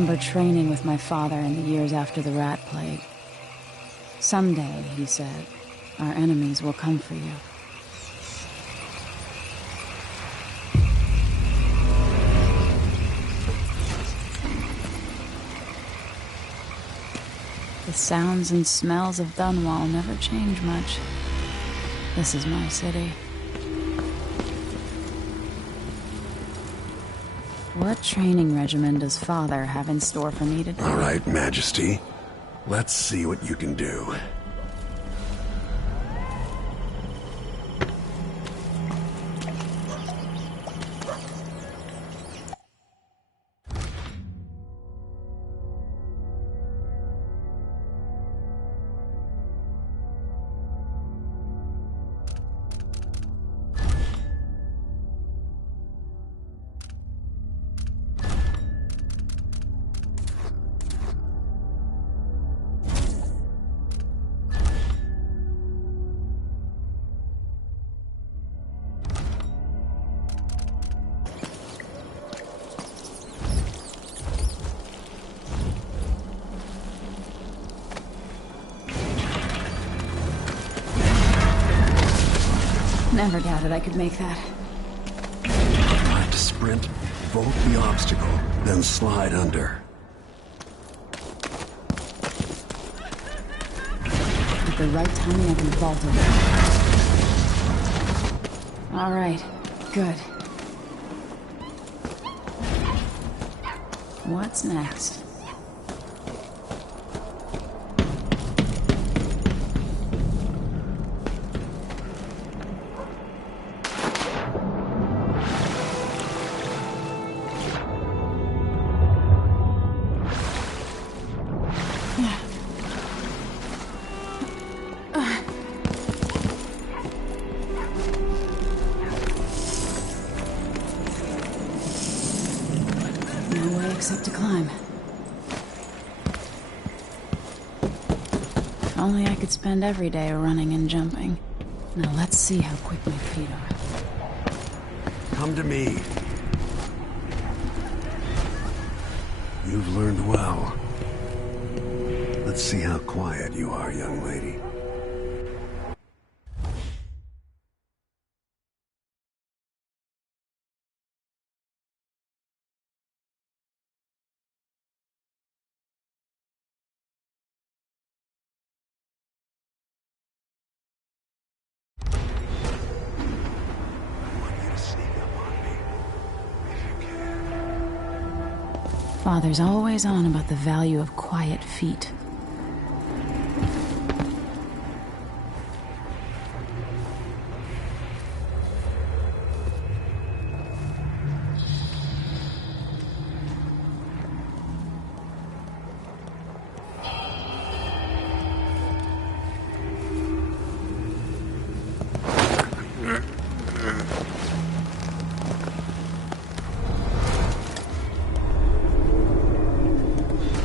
remember training with my father in the years after the rat plague. Someday, he said, our enemies will come for you. The sounds and smells of Dunwall never change much. This is my city. What training regimen does Father have in store for me today? All right, Majesty. Let's see what you can do. Never doubted I could make that. Try to sprint, vault the obstacle, then slide under. At the right timing, I can vault over. All right, good. What's next? No way except to climb. If only I could spend every day running and jumping. Now let's see how quick my feet are. Come to me. You've learned well. Let's see how quiet you are, young lady. Father's always on about the value of quiet feet.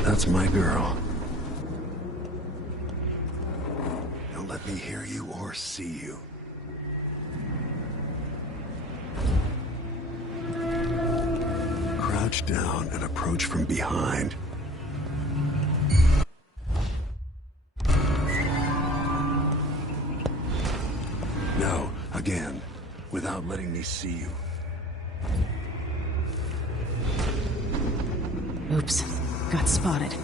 That's my girl. Don't let me hear you or see you. Crouch down and approach from behind. No, again, without letting me see you. Oops, got spotted.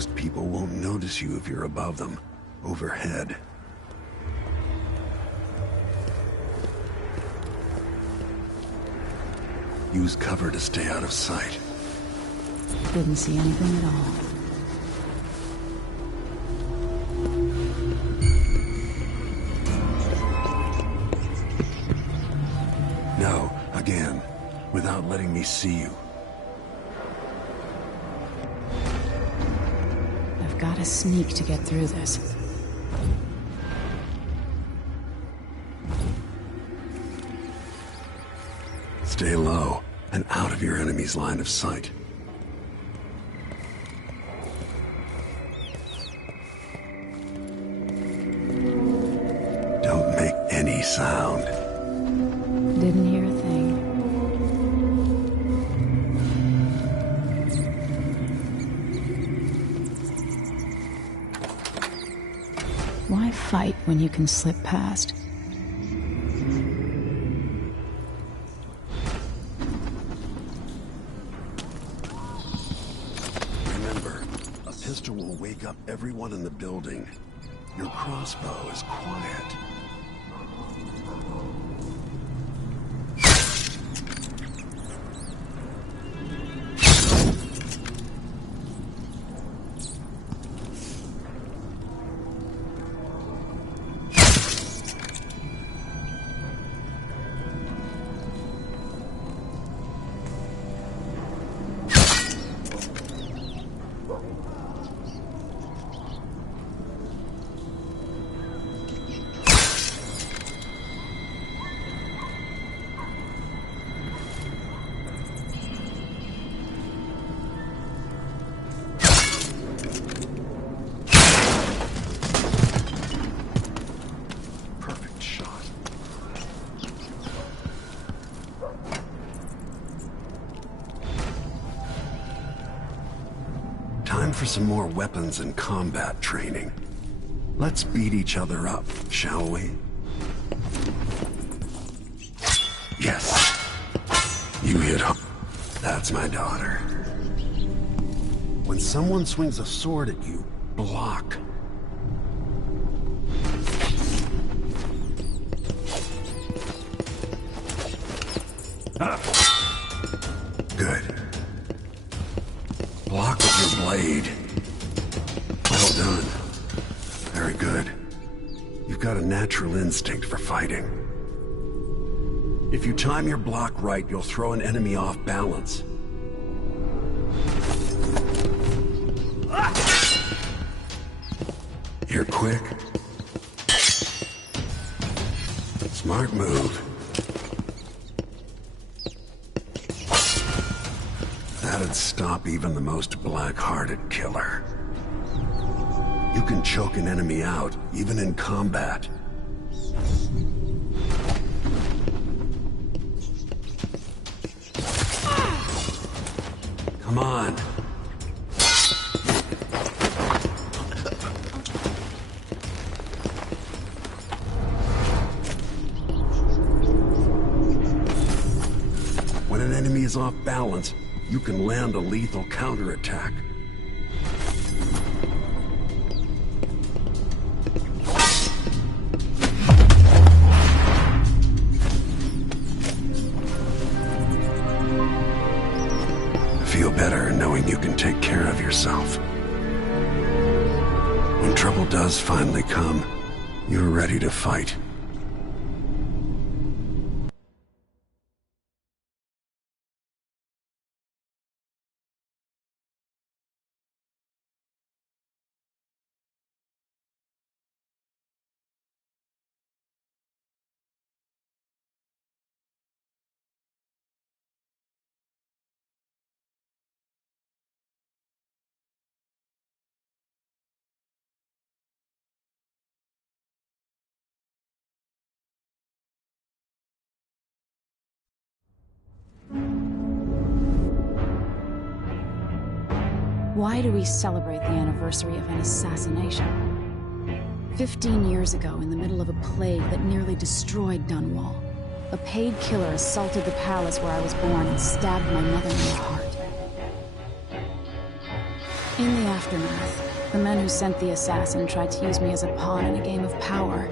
Most people won't notice you if you're above them, overhead. Use cover to stay out of sight. Didn't see anything at all. No, again, without letting me see you. I've got to sneak to get through this. Stay low and out of your enemy's line of sight. Don't make any sound. Didn't hear a thing. Why fight when you can slip past? Remember, a pistol will wake up everyone in the building. Your crossbow is quiet. Time for some more weapons and combat training. Let's beat each other up, shall we? Yes. You hit home. That's my daughter. When someone swings a sword at you, block. Good. Block with your blade. Well done. Very good. You've got a natural instinct for fighting. If you time your block right, you'll throw an enemy off balance. You're quick. Smart move. That'd stop even the most black-hearted killer. You can choke an enemy out, even in combat. Come on. When an enemy is off balance, you can land a lethal counterattack. Feel better knowing you can take care of yourself. When trouble does finally come, you're ready to fight. Why do we celebrate the anniversary of an assassination? 15 years ago, in the middle of a plague that nearly destroyed Dunwall, a paid killer assaulted the palace where I was born and stabbed my mother in the heart. In the aftermath, the men who sent the assassin tried to use me as a pawn in a game of power.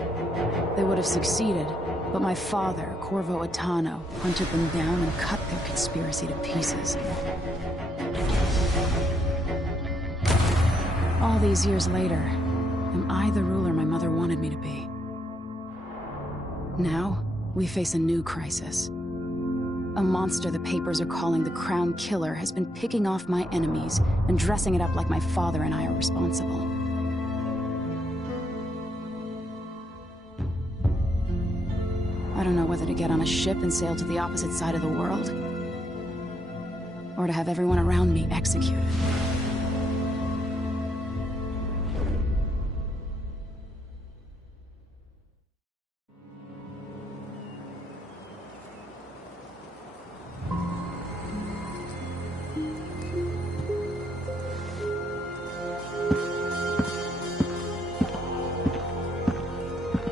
They would have succeeded, but my father, Corvo Attano, hunted them down and cut their conspiracy to pieces. All these years later, am I the ruler my mother wanted me to be? Now, we face a new crisis. A monster the papers are calling the Crown Killer has been picking off my enemies and dressing it up like my father and I are responsible. I don't know whether to get on a ship and sail to the opposite side of the world, or to have everyone around me executed.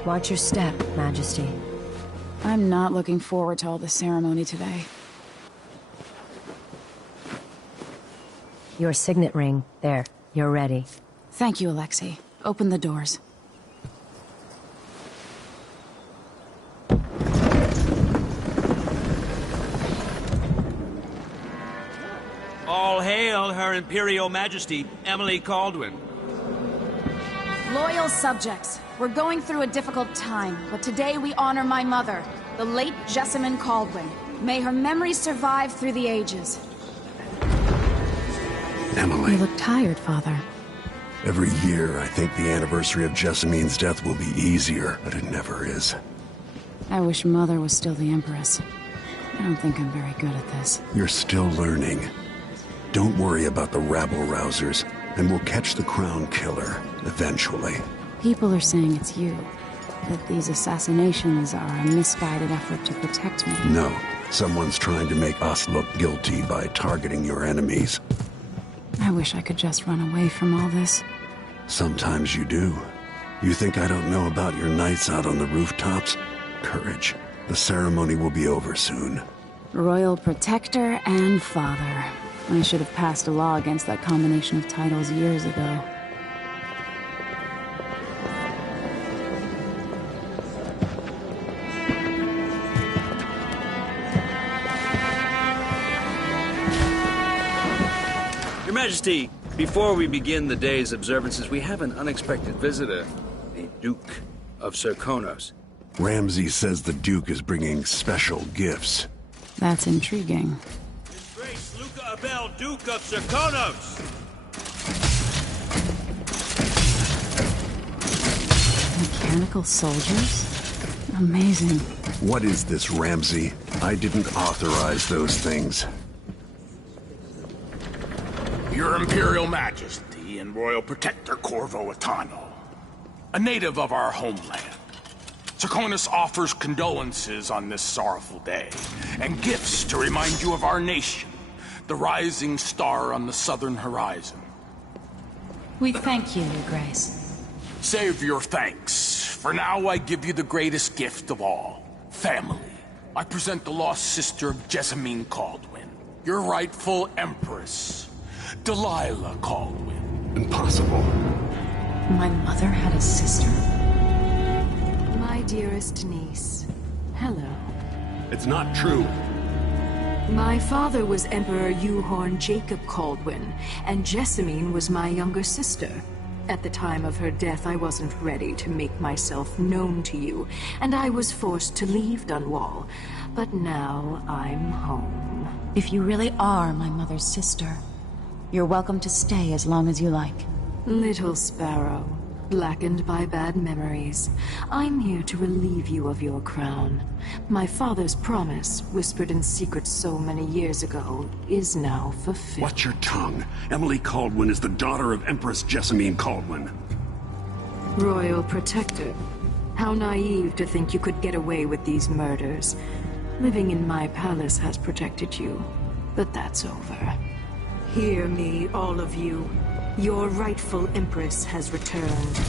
Watch your step, Majesty. I'm not looking forward to all the ceremony today. Your signet ring. There. You're ready. Thank you, Alexei. Open the doors. All hail Her Imperial Majesty, Emily Caldwin. Loyal subjects, we're going through a difficult time, but today we honor my mother, the late Jessamine Caldwin. May her memory survive through the ages. Emily. You look tired, Father. Every year, I think the anniversary of Jessamine's death will be easier, but it never is. I wish Mother was still the Empress. I don't think I'm very good at this. You're still learning. Don't worry about the rabble-rousers, and we'll catch the Crown Killer, eventually. People are saying it's you. That these assassinations are a misguided effort to protect me. No. Someone's trying to make us look guilty by targeting your enemies. I wish I could just run away from all this. Sometimes you do. You think I don't know about your nights out on the rooftops? Courage. The ceremony will be over soon. Royal Protector and Father. I should have passed a law against that combination of titles years ago. Your Majesty, before we begin the day's observances, we have an unexpected visitor, the Duke of Serkonos. Ramsay says the Duke is bringing special gifts. That's intriguing. His Grace Luca Abel, Duke of Serkonos! Mechanical soldiers? Amazing. What is this, Ramsay? I didn't authorize those things. Your Imperial Majesty and Royal Protector Corvo Attano, a native of our homeland. Serkonos offers condolences on this sorrowful day, and gifts to remind you of our nation, the rising star on the southern horizon. We thank you, Your Grace. Save your thanks. For now, I give you the greatest gift of all, family. I present the lost sister of Jessamine Caldwin, your rightful Empress, Delilah Caldwin. Impossible. My mother had a sister? My dearest niece, hello. It's not true. My father was Emperor Yuhorn Jacob Caldwin, and Jessamine was my younger sister. At the time of her death, I wasn't ready to make myself known to you, and I was forced to leave Dunwall. But now I'm home. If you really are my mother's sister, you're welcome to stay as long as you like. Little sparrow, blackened by bad memories, I'm here to relieve you of your crown. My father's promise, whispered in secret so many years ago, is now fulfilled. Watch your tongue. Emily Caldwin is the daughter of Empress Jessamine Caldwin. Royal Protector, how naive to think you could get away with these murders. Living in my palace has protected you, but that's over. Hear me, all of you. Your rightful Empress has returned.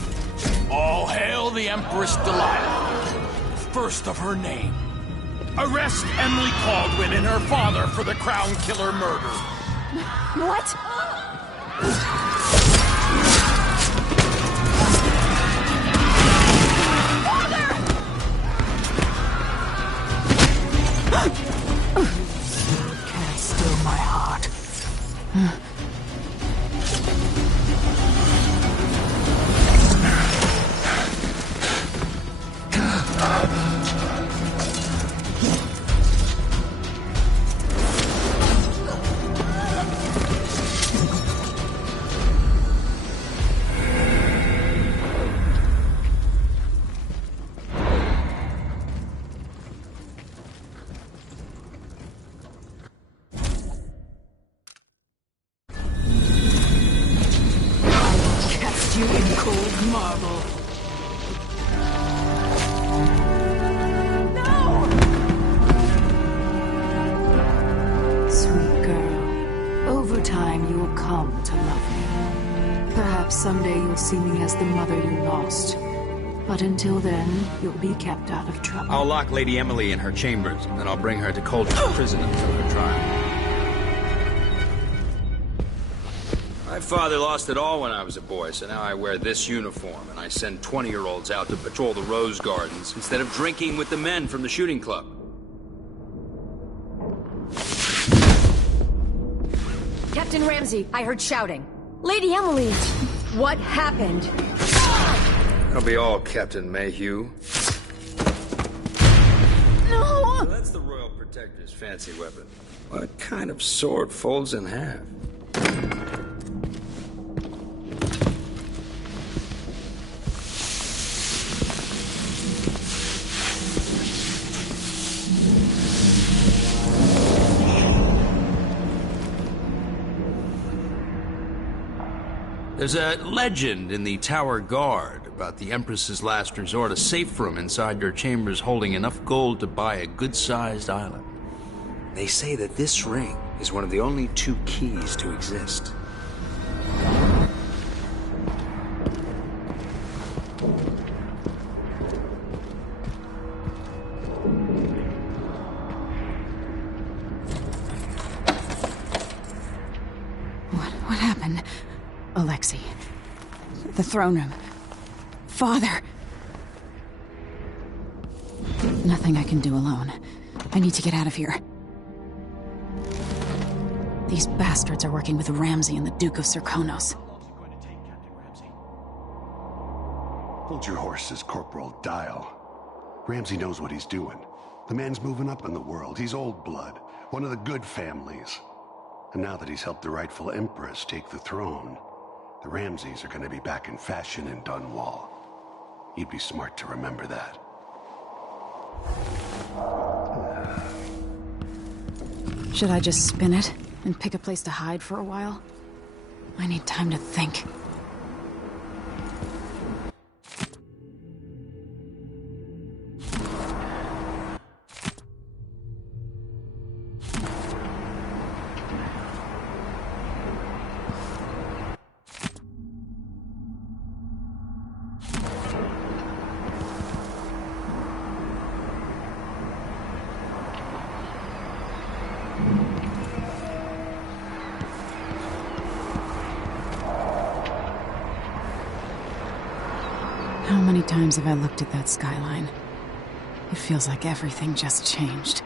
All hail the Empress Delilah, first of her name. Arrest Emily Caldwin and her father for the Crown Killer murder. What? Can't still my heart. You in cold marble. No! Sweet girl, over time you will come to love me. Perhaps someday you'll see me as the mother you lost. But until then, you'll be kept out of trouble. I'll lock Lady Emily in her chambers, and then I'll bring her to Cauldron Prison until her trial. My father lost it all when I was a boy, so now I wear this uniform, and I send 20-year-olds out to patrol the rose gardens instead of drinking with the men from the shooting club. Captain Ramsey, I heard shouting. Lady Emily, what happened? That'll be all, Captain Mayhew. No! So that's the Royal Protector's fancy weapon. What kind of sword folds in half? There's a legend in the Tower Guard about the Empress's last resort, a safe room inside your chambers holding enough gold to buy a good-sized island. They say that this ring is one of the only 2 keys to exist. What happened? Alexei. The throne room. Father. Nothing I can do alone. I need to get out of here. These bastards are working with Ramsey and the Duke of Serkonos. Hold your horses, Corporal Dial. Ramsey knows what he's doing. The man's moving up in the world. He's old blood. One of the good families. And now that he's helped the rightful Empress take the throne, the Ramseys are going to be back in fashion in Dunwall. You'd be smart to remember that. Should I just spin it and pick a place to hide for a while? I need time to think. How many times have I looked at that skyline? It feels like everything just changed.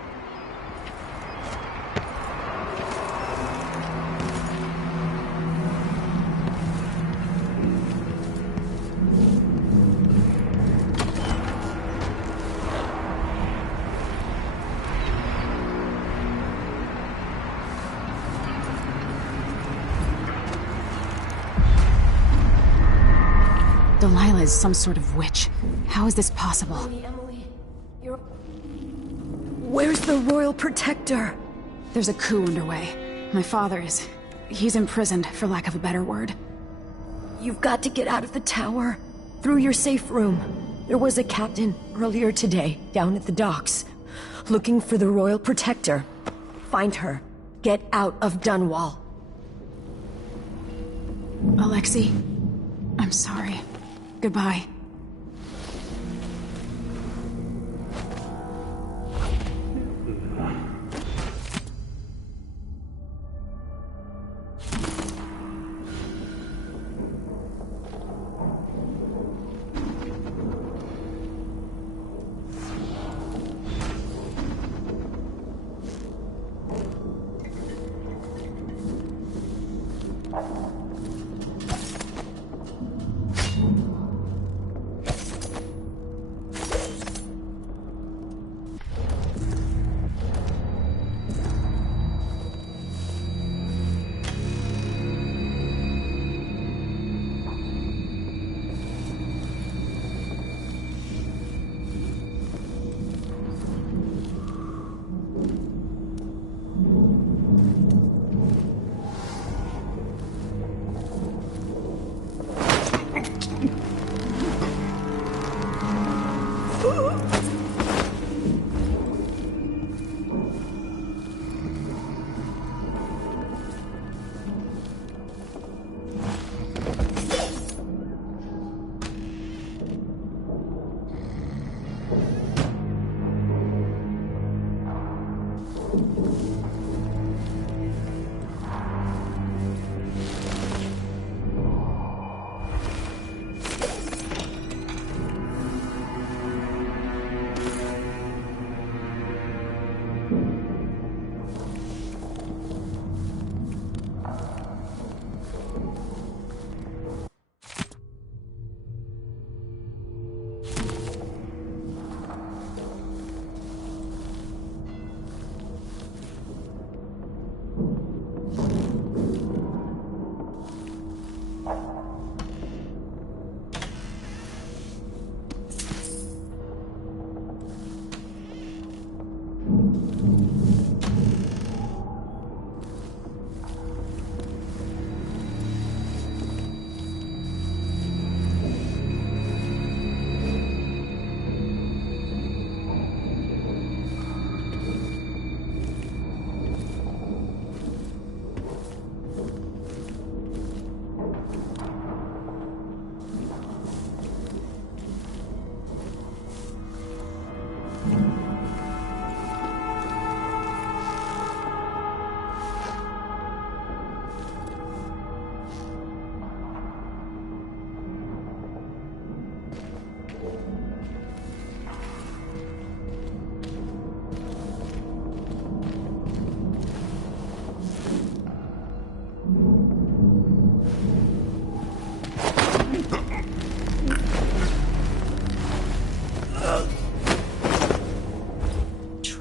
Delilah is some sort of witch. How is this possible? Emily, Where's the Royal Protector? There's a coup underway. My father is... he's imprisoned, for lack of a better word. You've got to get out of the tower. Through your safe room. There was a captain earlier today, down at the docks. Looking for the Royal Protector. Find her. Get out of Dunwall. Alexei, I'm sorry. Goodbye.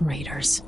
Traitors.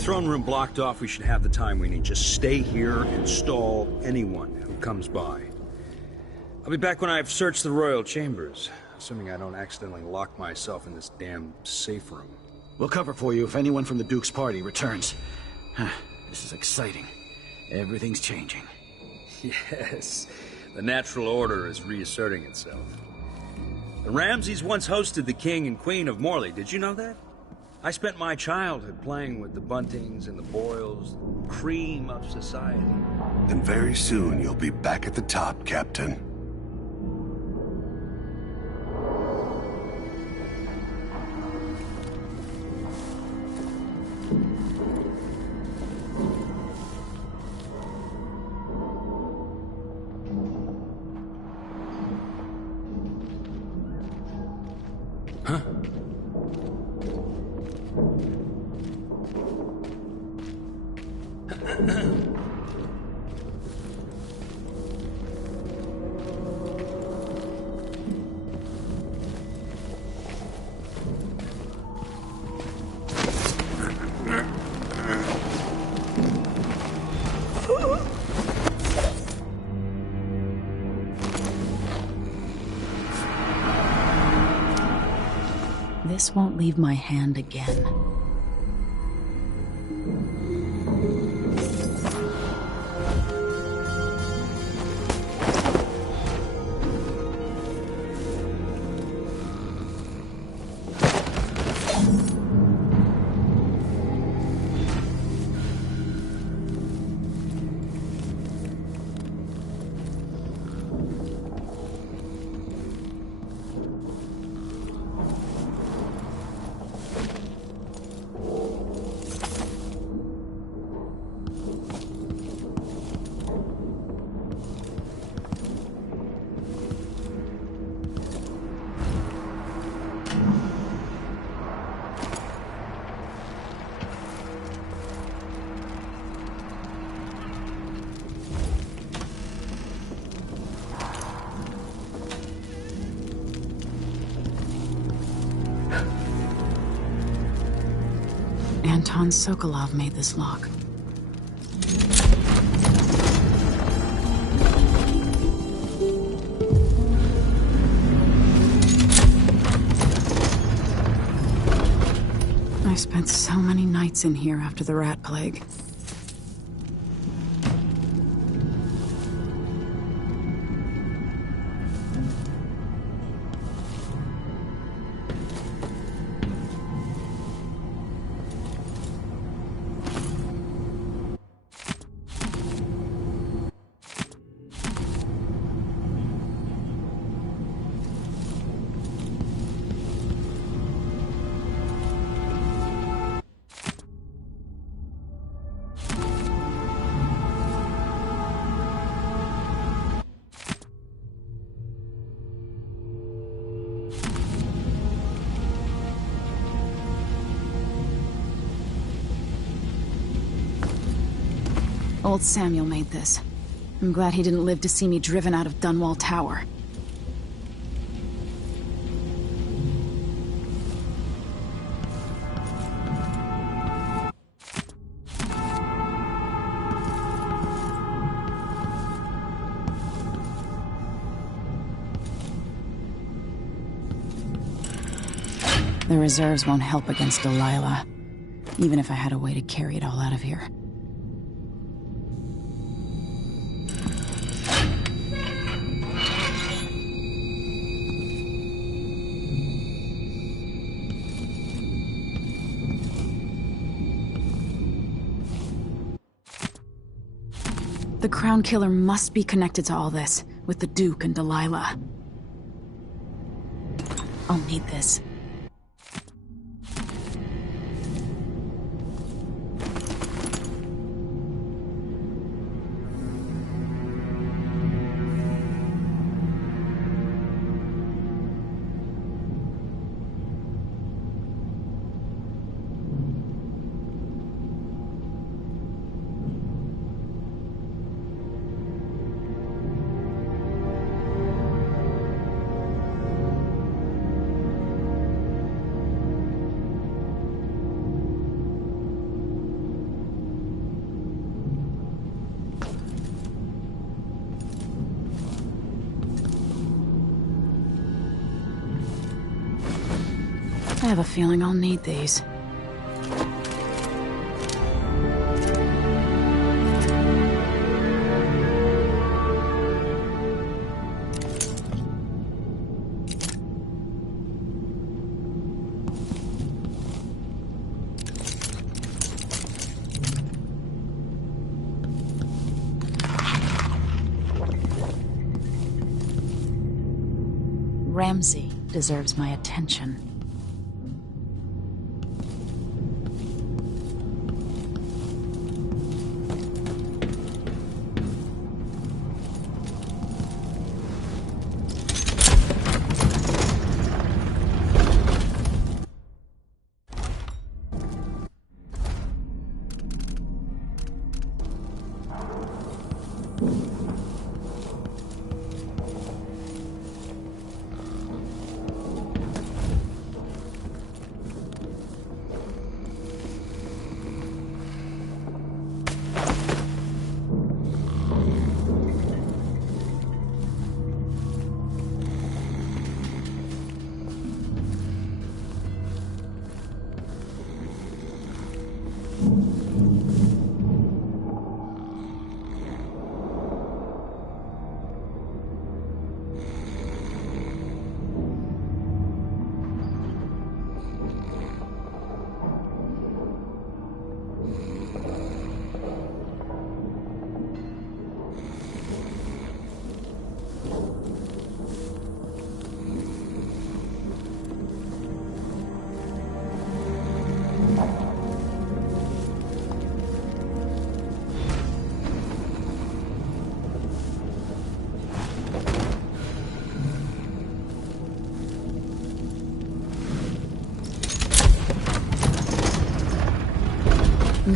Throne room blocked off, we should have the time we need. Just stay here and stall anyone who comes by. I'll be back when I've searched the royal chambers, assuming I don't accidentally lock myself in this damn safe room. We'll cover for you if anyone from the Duke's party returns. This is exciting. Everything's changing. Yes, the natural order is reasserting itself. The Ramseys once hosted the King and Queen of Morley, did you know that? I spent my childhood playing with the Buntings and the Boyles, the cream of society. Then very soon you'll be back at the top, Captain. Huh? This won't leave my hand again. Anton Sokolov made this lock. I spent so many nights in here after the rat plague. Old Samuel made this. I'm glad he didn't live to see me driven out of Dunwall Tower. The reserves won't help against Delilah. even if I had a way to carry it all out of here. The Crown Killer must be connected to all this, with the Duke and Delilah. I'll need this. I have a feeling I'll need these. Ramsey deserves my attention.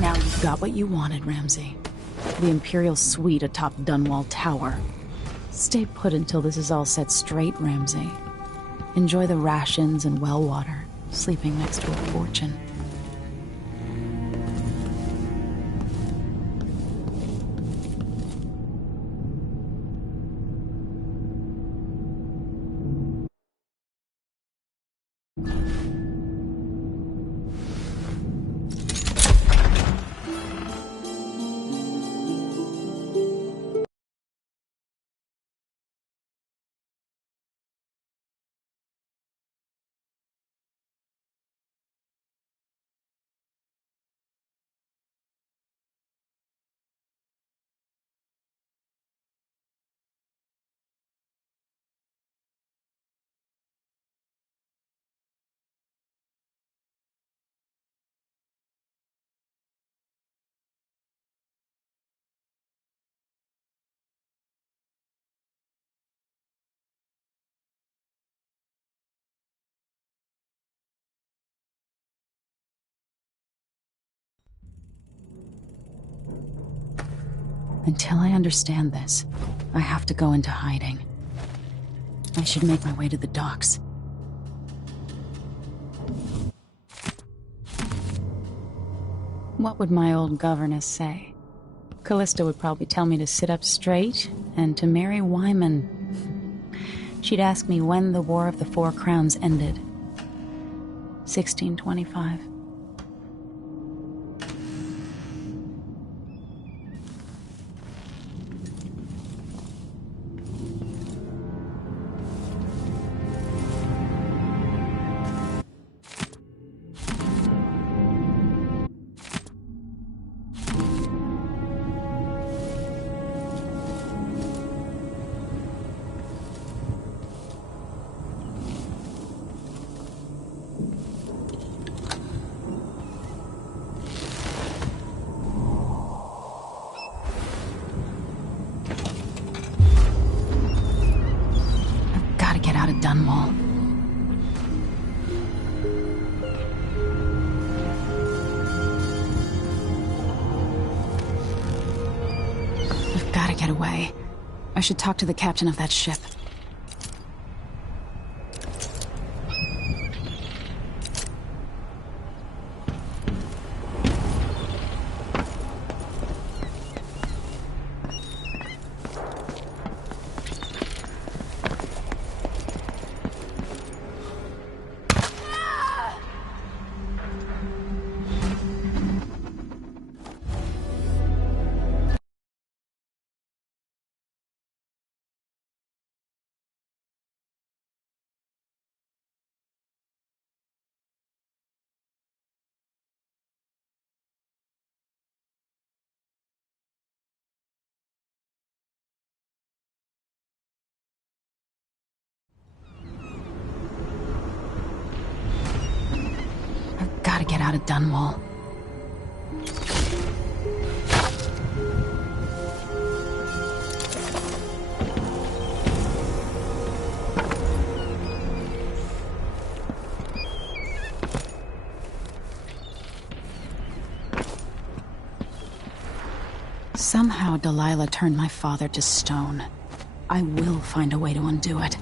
Now you've got what you wanted, Ramsey. The Imperial suite atop Dunwall Tower. Stay put until this is all set straight, Ramsey. Enjoy the rations and well water, sleeping next to a fortune. Until I understand this, I have to go into hiding. I should make my way to the docks. What would my old governess say? Callista would probably tell me to sit up straight and to marry Wyman. She'd ask me when the War of the Four Crowns ended. 1625. get away. I should talk to the captain of that ship. Gotta get out of Dunwall. Somehow Delilah turned my father to stone. I will find a way to undo it.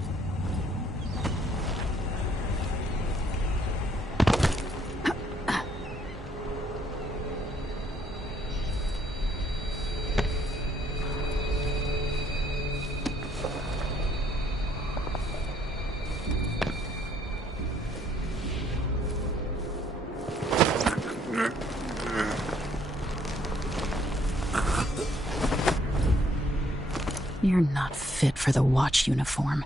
You're not fit for the watch uniform.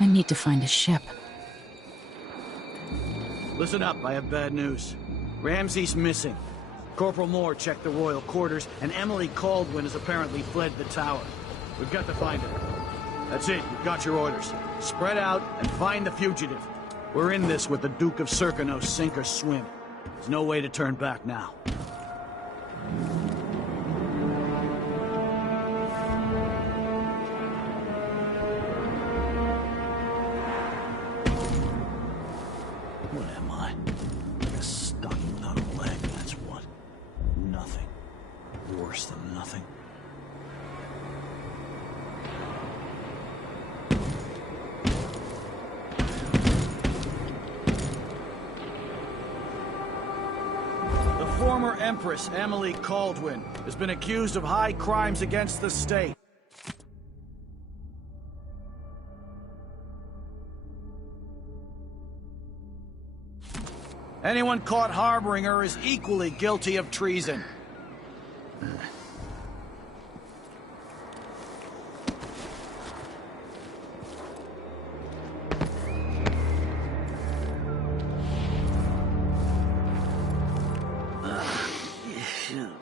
I need to find a ship. Listen up, I have bad news. Ramsey's missing. Corporal Moore checked the royal quarters, and Emily Caldwin has apparently fled the tower. We've got to find her. That's it, you've got your orders. Spread out and find the fugitive. We're in this with the Duke of Serkino, sink or swim. There's no way to turn back now. What am I? Like a stocking without a leg, that's what. Nothing. Worse than nothing. The former Empress, Emily Caldwin, has been accused of high crimes against the state. Anyone caught harboring her is equally guilty of treason.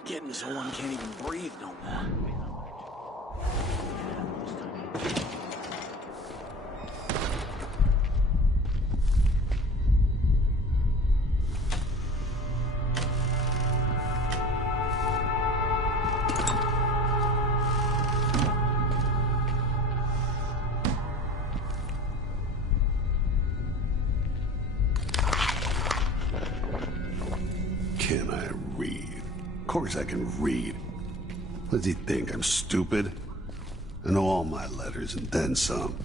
Getting so one can't even breathe no more. Can I read? Of course I can read. What does he think, I'm stupid? I know all my letters and then some.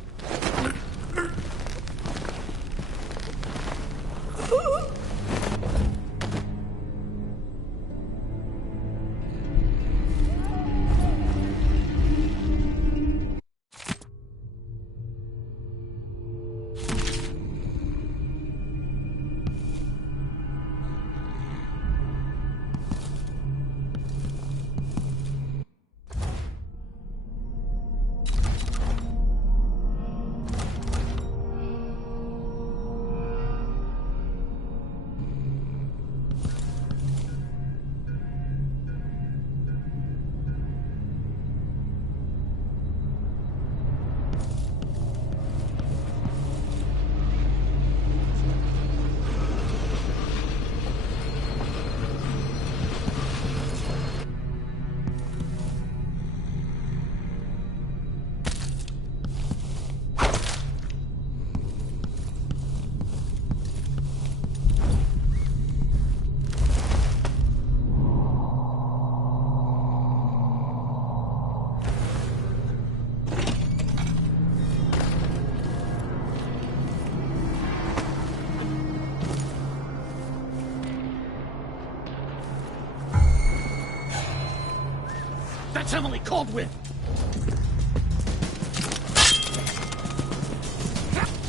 That's Emily Caldwin!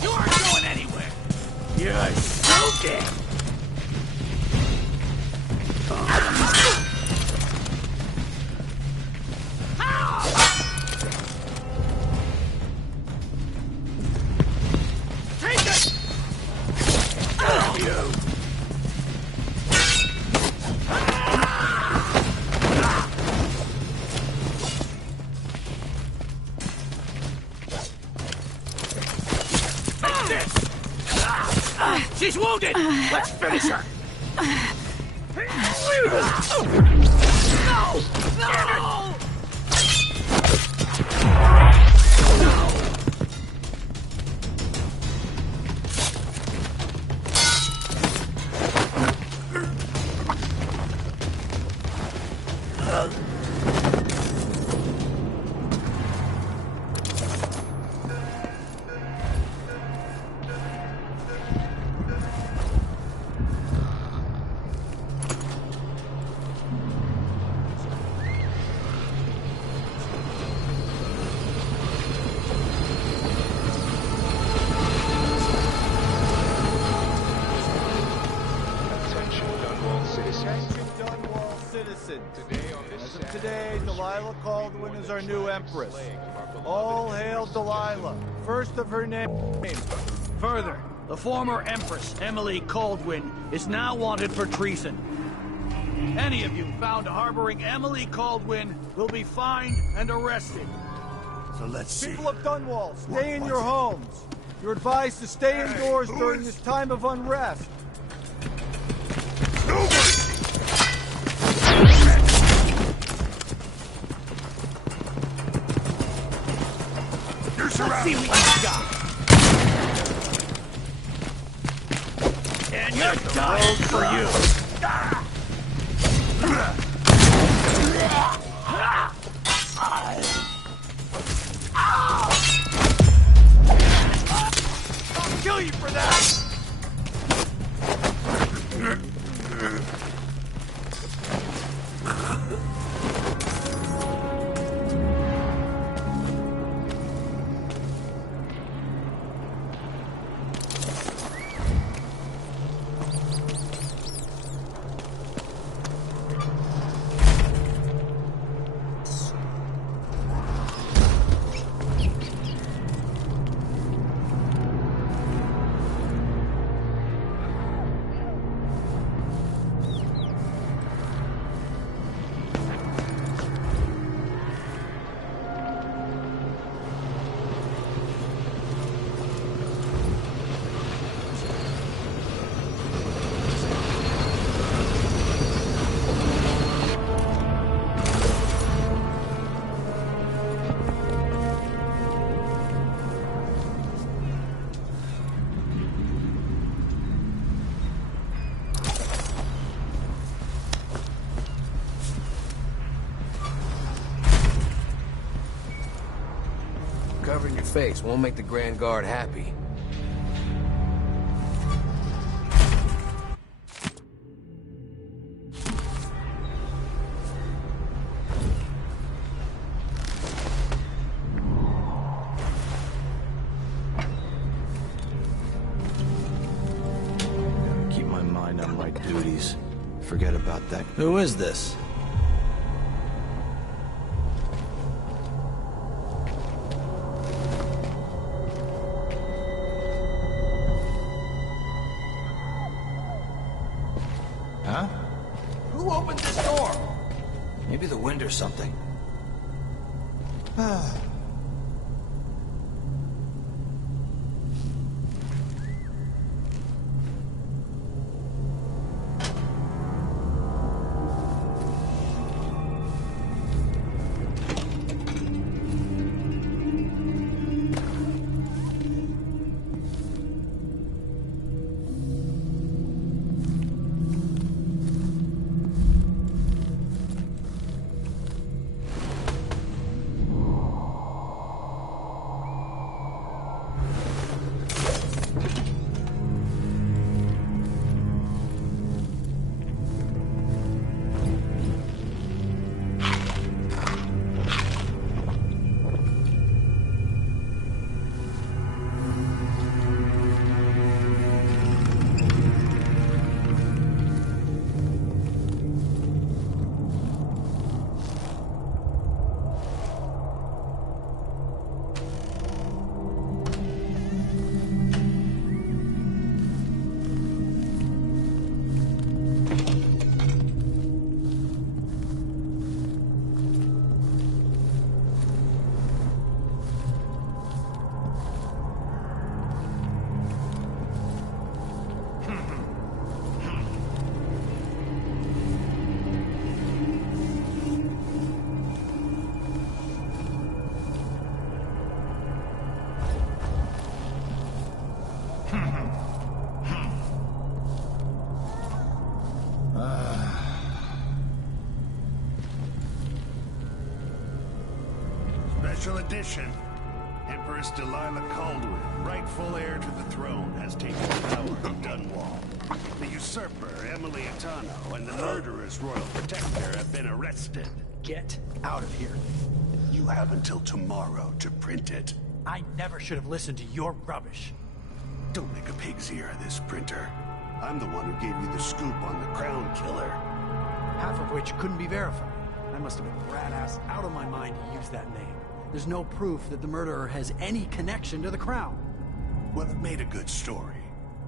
You aren't going anywhere! You're so dead! Take it! You! She's wounded! Let's finish her! No! No! As of today, Delilah Caldwin is our new empress. All hail Delilah, first of her name. Further, the former empress, Emily Caldwin, is now wanted for treason. Any of you found harboring Emily Caldwin will be fined and arrested. So let's see. People of Dunwall, stay in your homes. You're advised to stay indoors during this time of unrest. Let's see what you got. And you're dying for you. I'll kill you for that. Covering your face won't make the Grand Guard happy. Gotta keep my mind on my duties. Forget about that. Who is this? Huh? Who opened this door? Maybe the wind or something. Special edition. Empress Delilah Caldwin, rightful heir to the throne, has taken power in Dunwall. The usurper, Emily Atano, and the murderer's royal protector have been arrested. Get out of here. You have until tomorrow to print it. I never should have listened to your rubbish. Don't make a pig's ear of this, printer. I'm the one who gave you the scoop on the Crown Killer. Half of which couldn't be verified. I must have been rat-ass out of my mind to use that name. There's no proof that the murderer has any connection to the Crown. Well, it made a good story.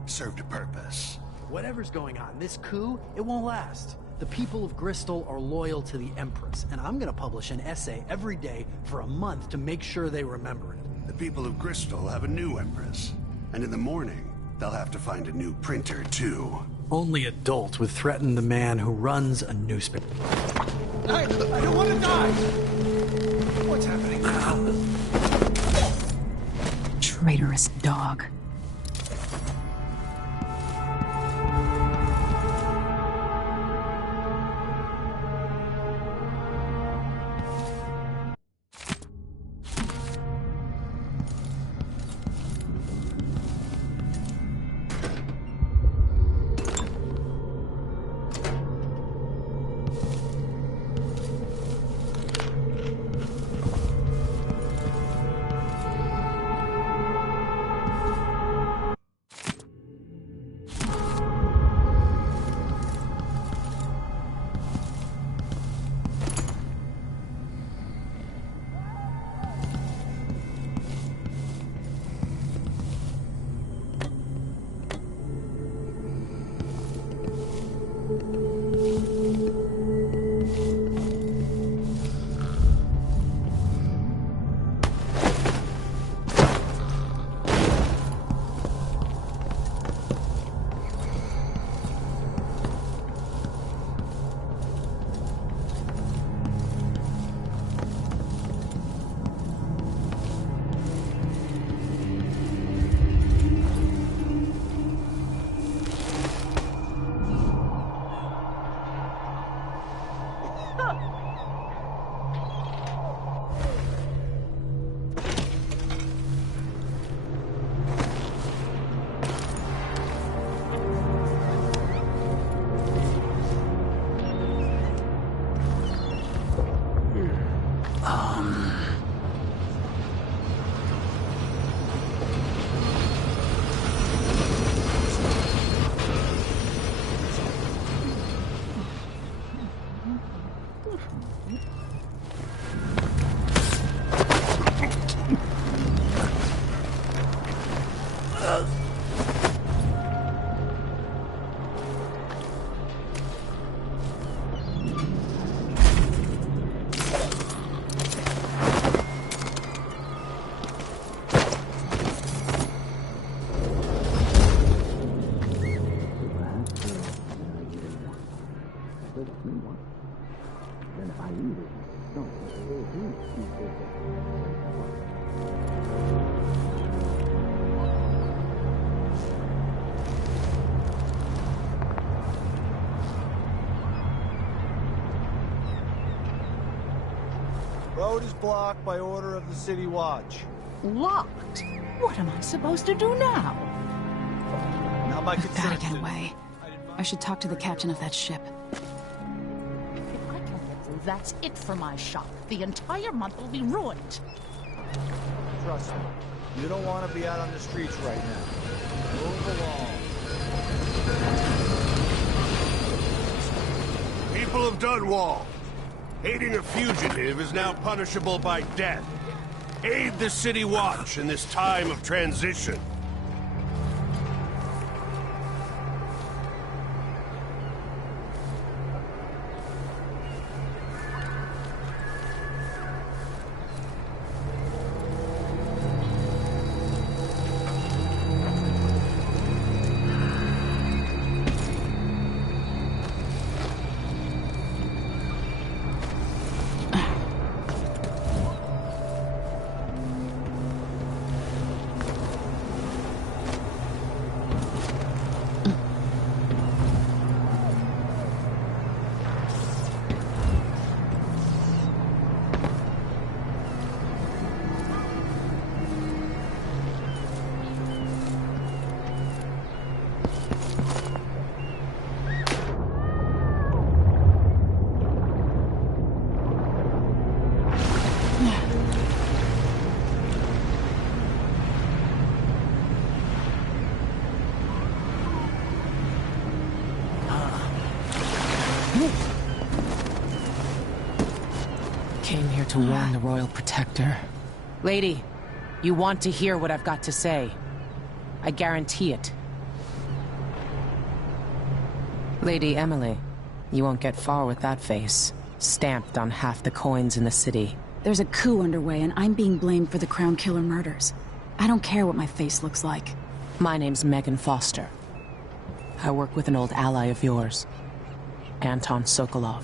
Served a purpose. Whatever's going on, this coup, it won't last. The people of Bristol are loyal to the Empress, and I'm gonna publish an essay every day for a month to make sure they remember it. The people of Bristol have a new Empress. And in the morning, they'll have to find a new printer, too. Only adults would threaten the man who runs a newspaper. I don't want to die! What's happening now? Traitorous dog. Road is blocked by order of the City Watch. Locked? What am I supposed to do now? Not my I've concern. gotta get away. I should talk to the captain of that ship. If I can't get through, that's it for my shop. The entire month will be ruined. Trust me. You don't want to be out on the streets right now. Move along. People of Dunwall, aiding a fugitive is now punishable by death. Aid the City Watch in this time of transition. there to warn the Royal Protector. Lady, you want to hear what I've got to say. I guarantee it. Lady Emily, you won't get far with that face. Stamped on half the coins in the city. There's a coup underway, and I'm being blamed for the Crown Killer murders. I don't care what my face looks like. My name's Megan Foster. I work with an old ally of yours, Anton Sokolov.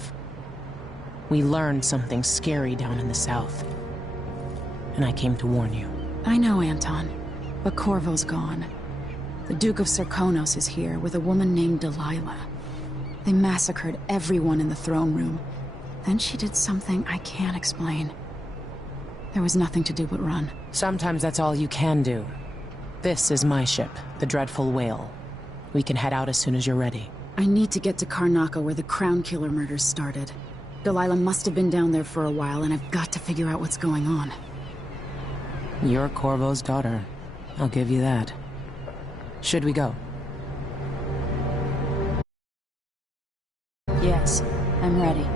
We learned something scary down in the south, and I came to warn you. I know, Anton, but Corvo's gone. The Duke of Sarkonos is here with a woman named Delilah. They massacred everyone in the throne room. Then she did something I can't explain. There was nothing to do but run. Sometimes that's all you can do. This is my ship, the Dreadful Whale. We can head out as soon as you're ready. I need to get to Karnaca where the Crown Killer murders started. Delilah must have been down there for a while, and I've got to figure out what's going on. You're Corvo's daughter. I'll give you that. Should we go? Yes, I'm ready.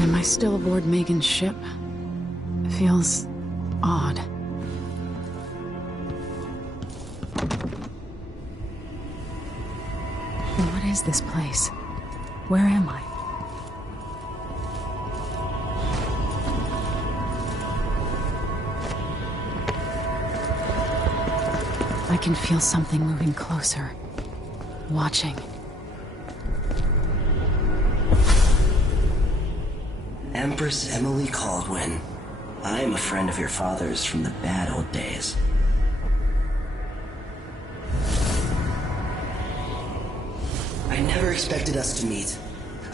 Am I still aboard Megan's ship? It feels odd. What is this place? Where am I? I can feel something moving closer. Watching. Empress Emily Caldwin. I'm a friend of your father's from the bad old days. I never expected us to meet.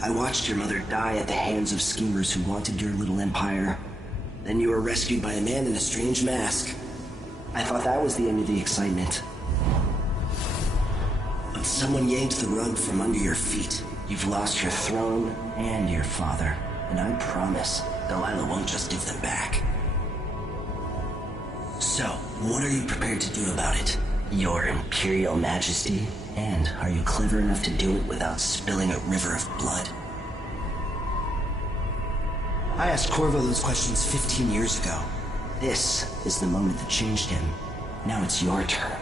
I watched your mother die at the hands of schemers who wanted your little empire. Then you were rescued by a man in a strange mask. I thought that was the end of the excitement. But someone yanked the rug from under your feet. You've lost your throne and your father. And I promise, Delilah won't just give them back. So, what are you prepared to do about it? Your Imperial Majesty? And are you clever enough to do it without spilling a river of blood? I asked Corvo those questions 15 years ago. This is the moment that changed him. Now it's your turn.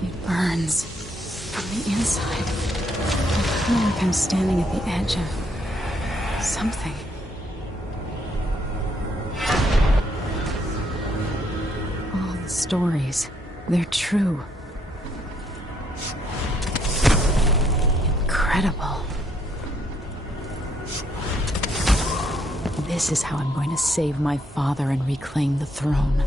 It burns. From the inside. I feel like I'm standing at the edge of something. All the stories, they're true. Incredible. This is how I'm going to save my father and reclaim the throne.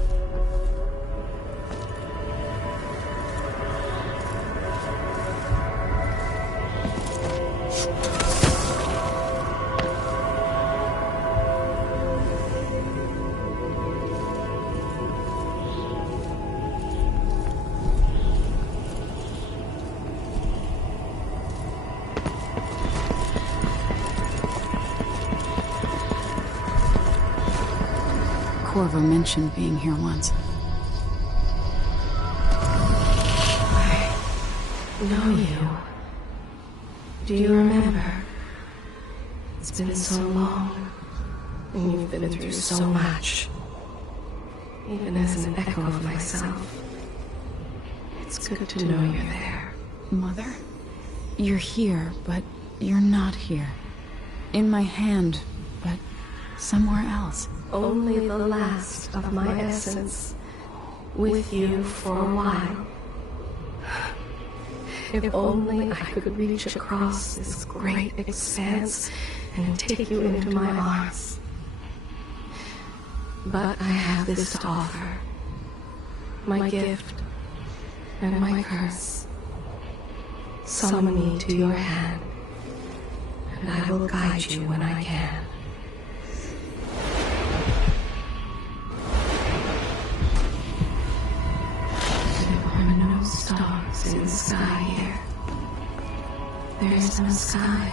Corvo mentioned being here once. I know you. Do you remember? It's been so long, and you've been through so much. even as an echo of myself. It's good to know you're there. Mother? You're here, but you're not here. In my hand, but somewhere else. Only the last of my essence. With you for a while. If only I could reach across this great expanse and take you into my arms. But I have this to offer. My gift and my curse. Summon me to your hand, and I will guide you when I can. There are no stars in the sky here. There is no sky.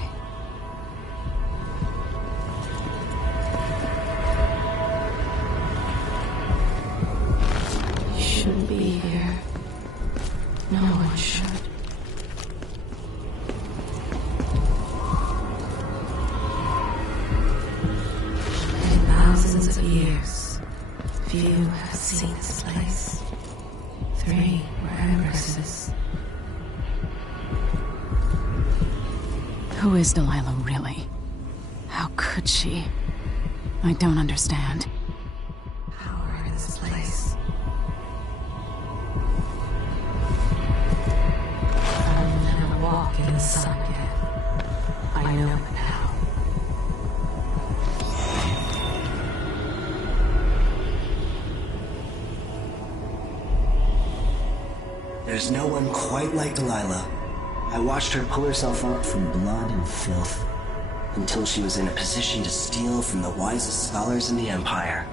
You shouldn't be here. No one should. In thousands of years, few have seen this place. 3 were empresses. Who is Delilah really? How could she? I don't understand. Power in this place. I will never walk in the sun again. I know it now. There's no one quite like Delilah. I watched her pull herself up from blood and filth until she was in a position to steal from the wisest scholars in the Empire.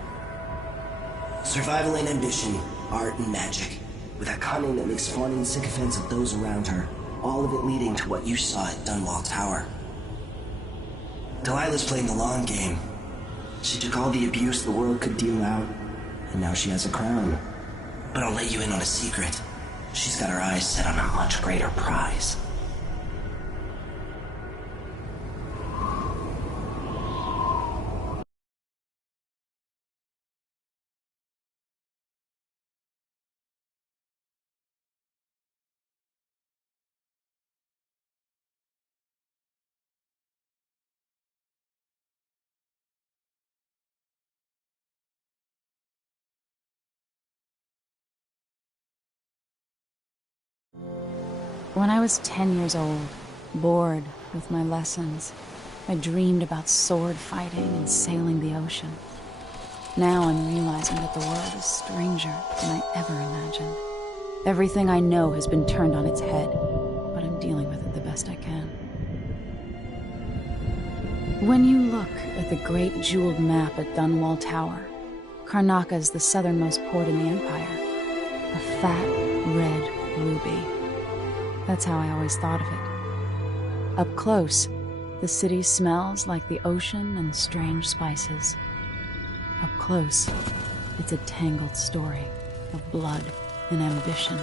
Survival and ambition, art and magic, with a cunning that makes fawning sycophants of those around her, all of it leading to what you saw at Dunwall Tower. Delilah's playing the long game. She took all the abuse the world could deal out, and now she has a crown. But I'll let you in on a secret. She's got her eyes set on a much greater prize. When I was 10 years old, bored with my lessons, I dreamed about sword fighting and sailing the ocean. Now I'm realizing that the world is stranger than I ever imagined. Everything I know has been turned on its head, but I'm dealing with it the best I can. When you look at the great jeweled map at Dunwall Tower, Karnaca is the southernmost port in the Empire. A fat, red ruby. That's how I always thought of it. Up close, the city smells like the ocean and strange spices. Up close, it's a tangled story of blood and ambition.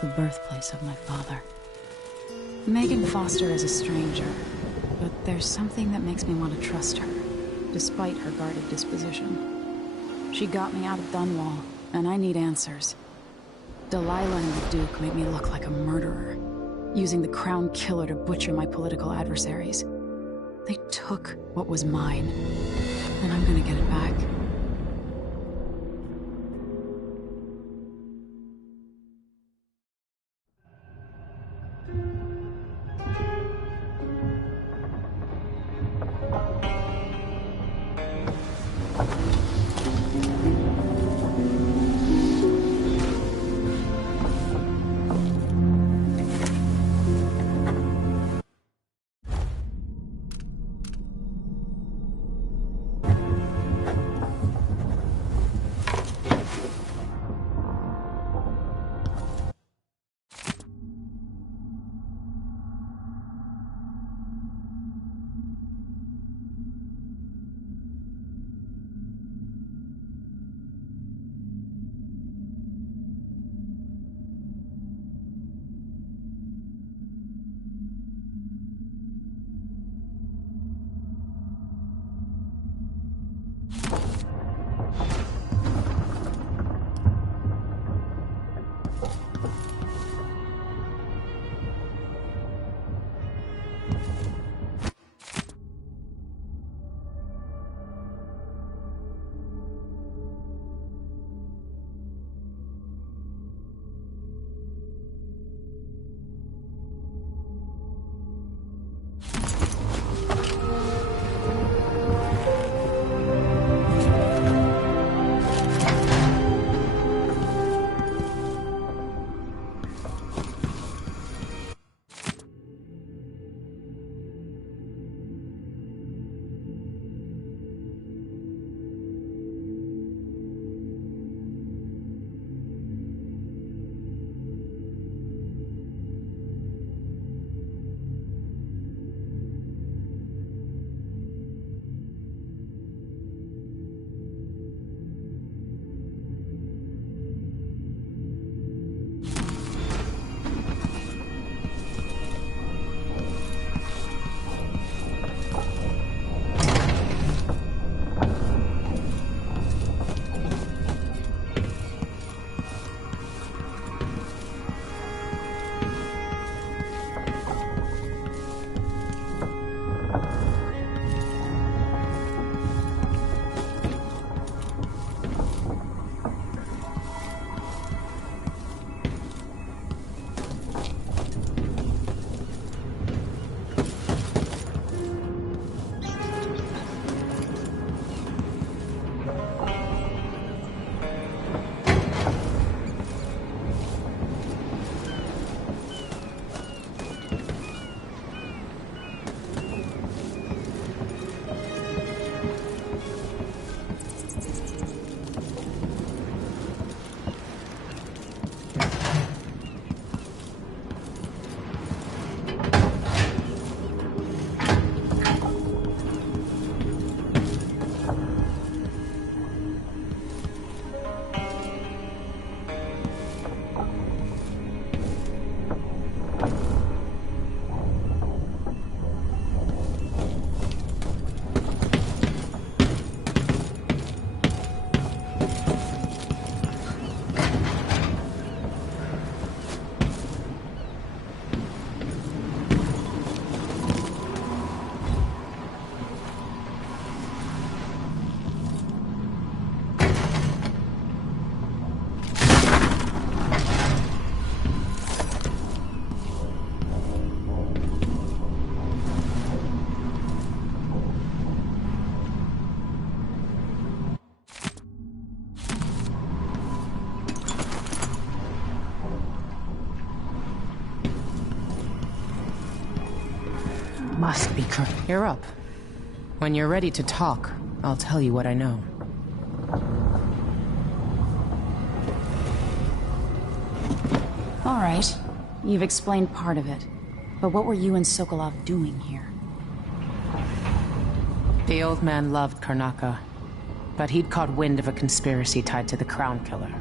The birthplace of my father. Megan Foster is a stranger, but there's something that makes me want to trust her, despite her guarded disposition. She got me out of Dunwall, and I need answers. Delilah and the Duke made me look like a murderer, using the Crown Killer to butcher my political adversaries. They took what was mine, and I'm gonna get it back. Must be correct. You're up. When you're ready to talk, I'll tell you what I know. All right. You've explained part of it. But what were you and Sokolov doing here? The old man loved Karnaca, but he'd caught wind of a conspiracy tied to the Crown Killer.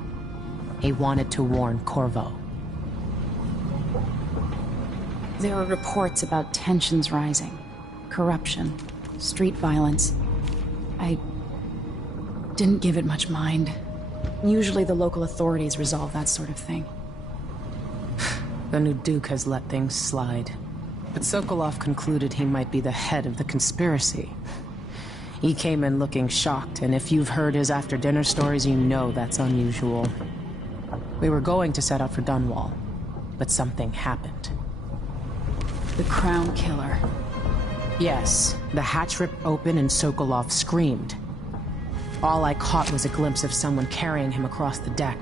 He wanted to warn Corvo. There were reports about tensions rising, corruption, street violence. I didn't give it much mind. Usually the local authorities resolve that sort of thing. The new Duke has let things slide. But Sokolov concluded he might be the head of the conspiracy. He came in looking shocked, and if you've heard his after-dinner stories, you know that's unusual. We were going to set out for Dunwall, but something happened. The Crown Killer. Yes, the hatch ripped open and Sokolov screamed. All I caught was a glimpse of someone carrying him across the deck.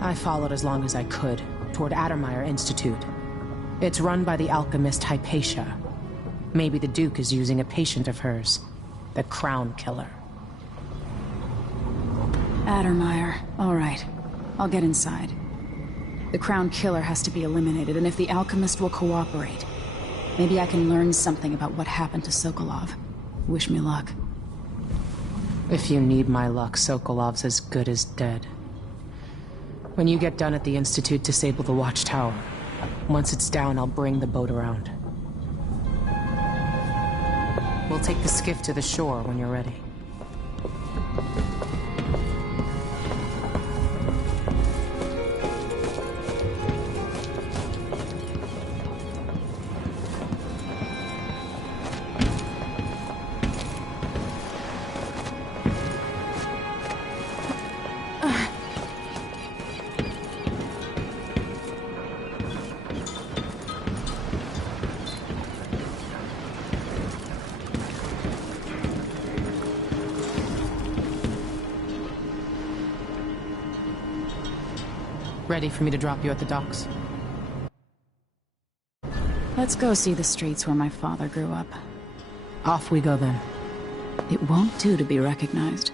I followed as long as I could, toward Addermeyer Institute. It's run by the alchemist Hypatia. Maybe the Duke is using a patient of hers, the Crown Killer. Addermeyer. All right. I'll get inside. The Crown Killer has to be eliminated, and if the alchemist will cooperate, maybe I can learn something about what happened to Sokolov. Wish me luck. If you need my luck, Sokolov's as good as dead. When you get done at the Institute, disable the watchtower. Once it's down, I'll bring the boat around. We'll take the skiff to the shore when you're ready. Ready for me to drop you at the docks? Let's go see the streets where my father grew up. Off we go then. It won't do to be recognized.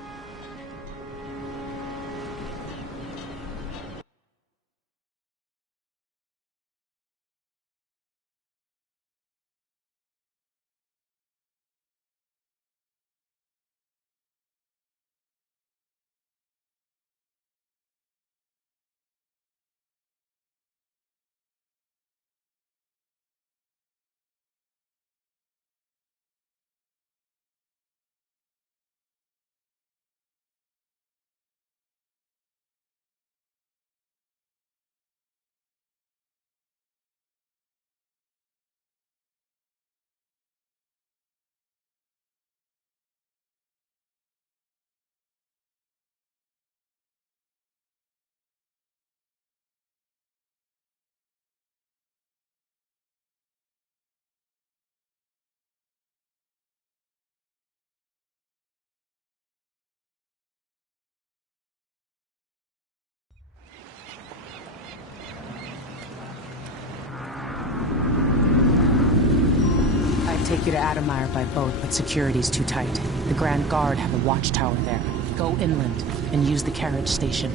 Take you to Addermeyer by boat, but security's too tight. The Grand Guard have a watchtower there. Go inland and use the carriage station.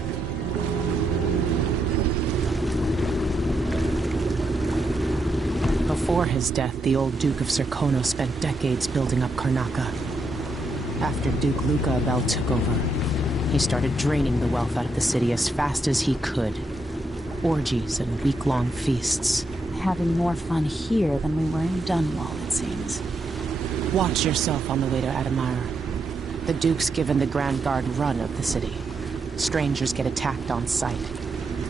Before his death, the old Duke of Serkonos spent decades building up Karnaca. After Duke Luca Abel took over, he started draining the wealth out of the city as fast as he could. Orgies and week-long feasts. Having more fun here than we were in Dunwall, it seems. Watch yourself on the way to Addermeyer. The Duke's given the Grand Guard run of the city. Strangers get attacked on sight.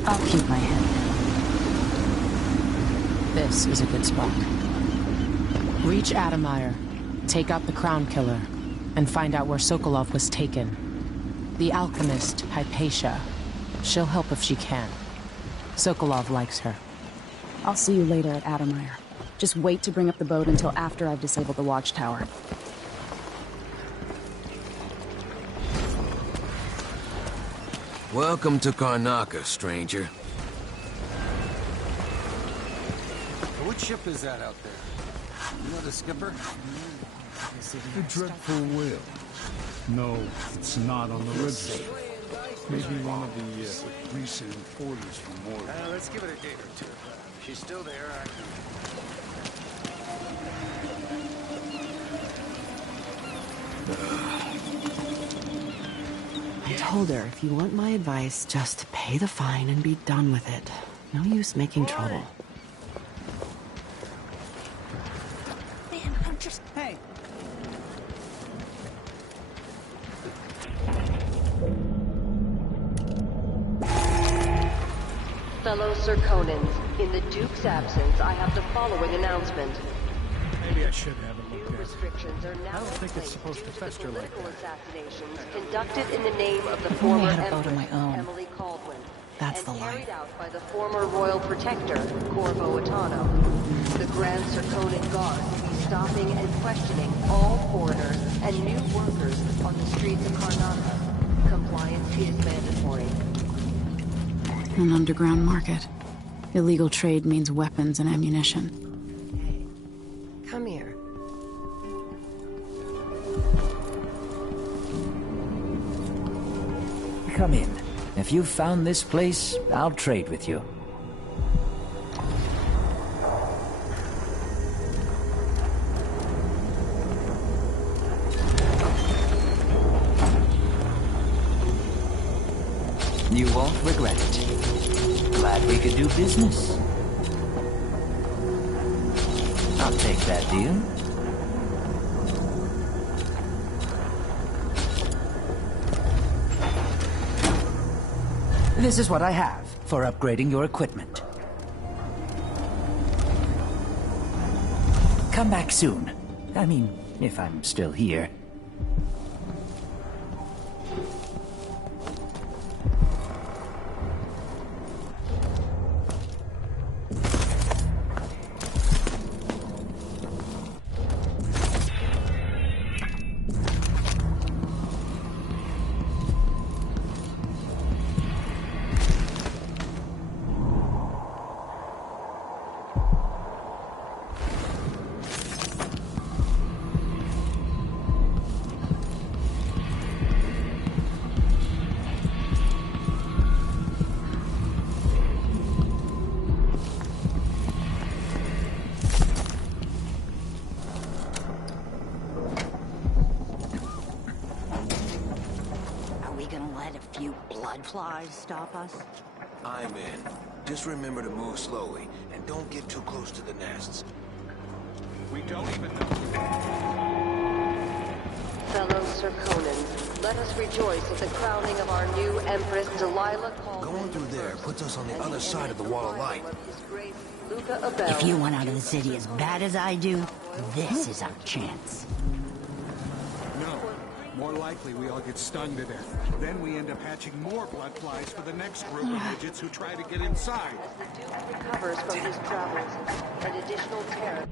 I'll keep my head down. This is a good spot. Reach Addermeyer, take out the Crown Killer, and find out where Sokolov was taken. The alchemist, Hypatia. She'll help if she can. Sokolov likes her. I'll see you later at Addermeyer. Just wait to bring up the boat until after I've disabled the watchtower. Welcome to Karnaca, stranger. What ship is that out there? You know the skipper? The dreadful whale. No, it's not on the register. Maybe one of the recent orders from Morgan. Let's give it a day or two. If she's still there, I can... I told her, if you want my advice, just pay the fine and be done with it. No use making trouble. Man, I'm just... Hey. Fellow Serkonans, in the Duke's absence, I have the following announcement. Maybe I should have a look at it. Restrictions are now I don't think it's supposed to fester like that. assassinations conducted in the name of the If only former I had a boat of Empress, my own. Emily Caldwin, That's and the line. carried out by the former Royal Protector, Corvo Attano. The Grand Serkonan Guard will be stopping and questioning all foreigners and new workers on the streets of Karnataka. Compliance is mandatory. An underground market. Illegal trade means weapons and ammunition. Come here. Come in. If you've found this place, I'll trade with you. You won't regret it. Glad we could do business. I'll take that deal. This is what I have for upgrading your equipment. Come back soon. I mean, if I'm still here. Flies stop us? I'm in. Just remember to move slowly, and don't get too close to the nests. We don't even know. Fellow Serkonans, let us rejoice at the crowning of our new Empress Delilah Caldwin. Going through there puts us on the other side of the wall of light. If you want out of the city as bad as I do, this is our chance. No. More likely we all get stung to death. Then we end up hatching more blood flies for the next group of midgets who try to get inside. Recovers from his travels, and additional terror.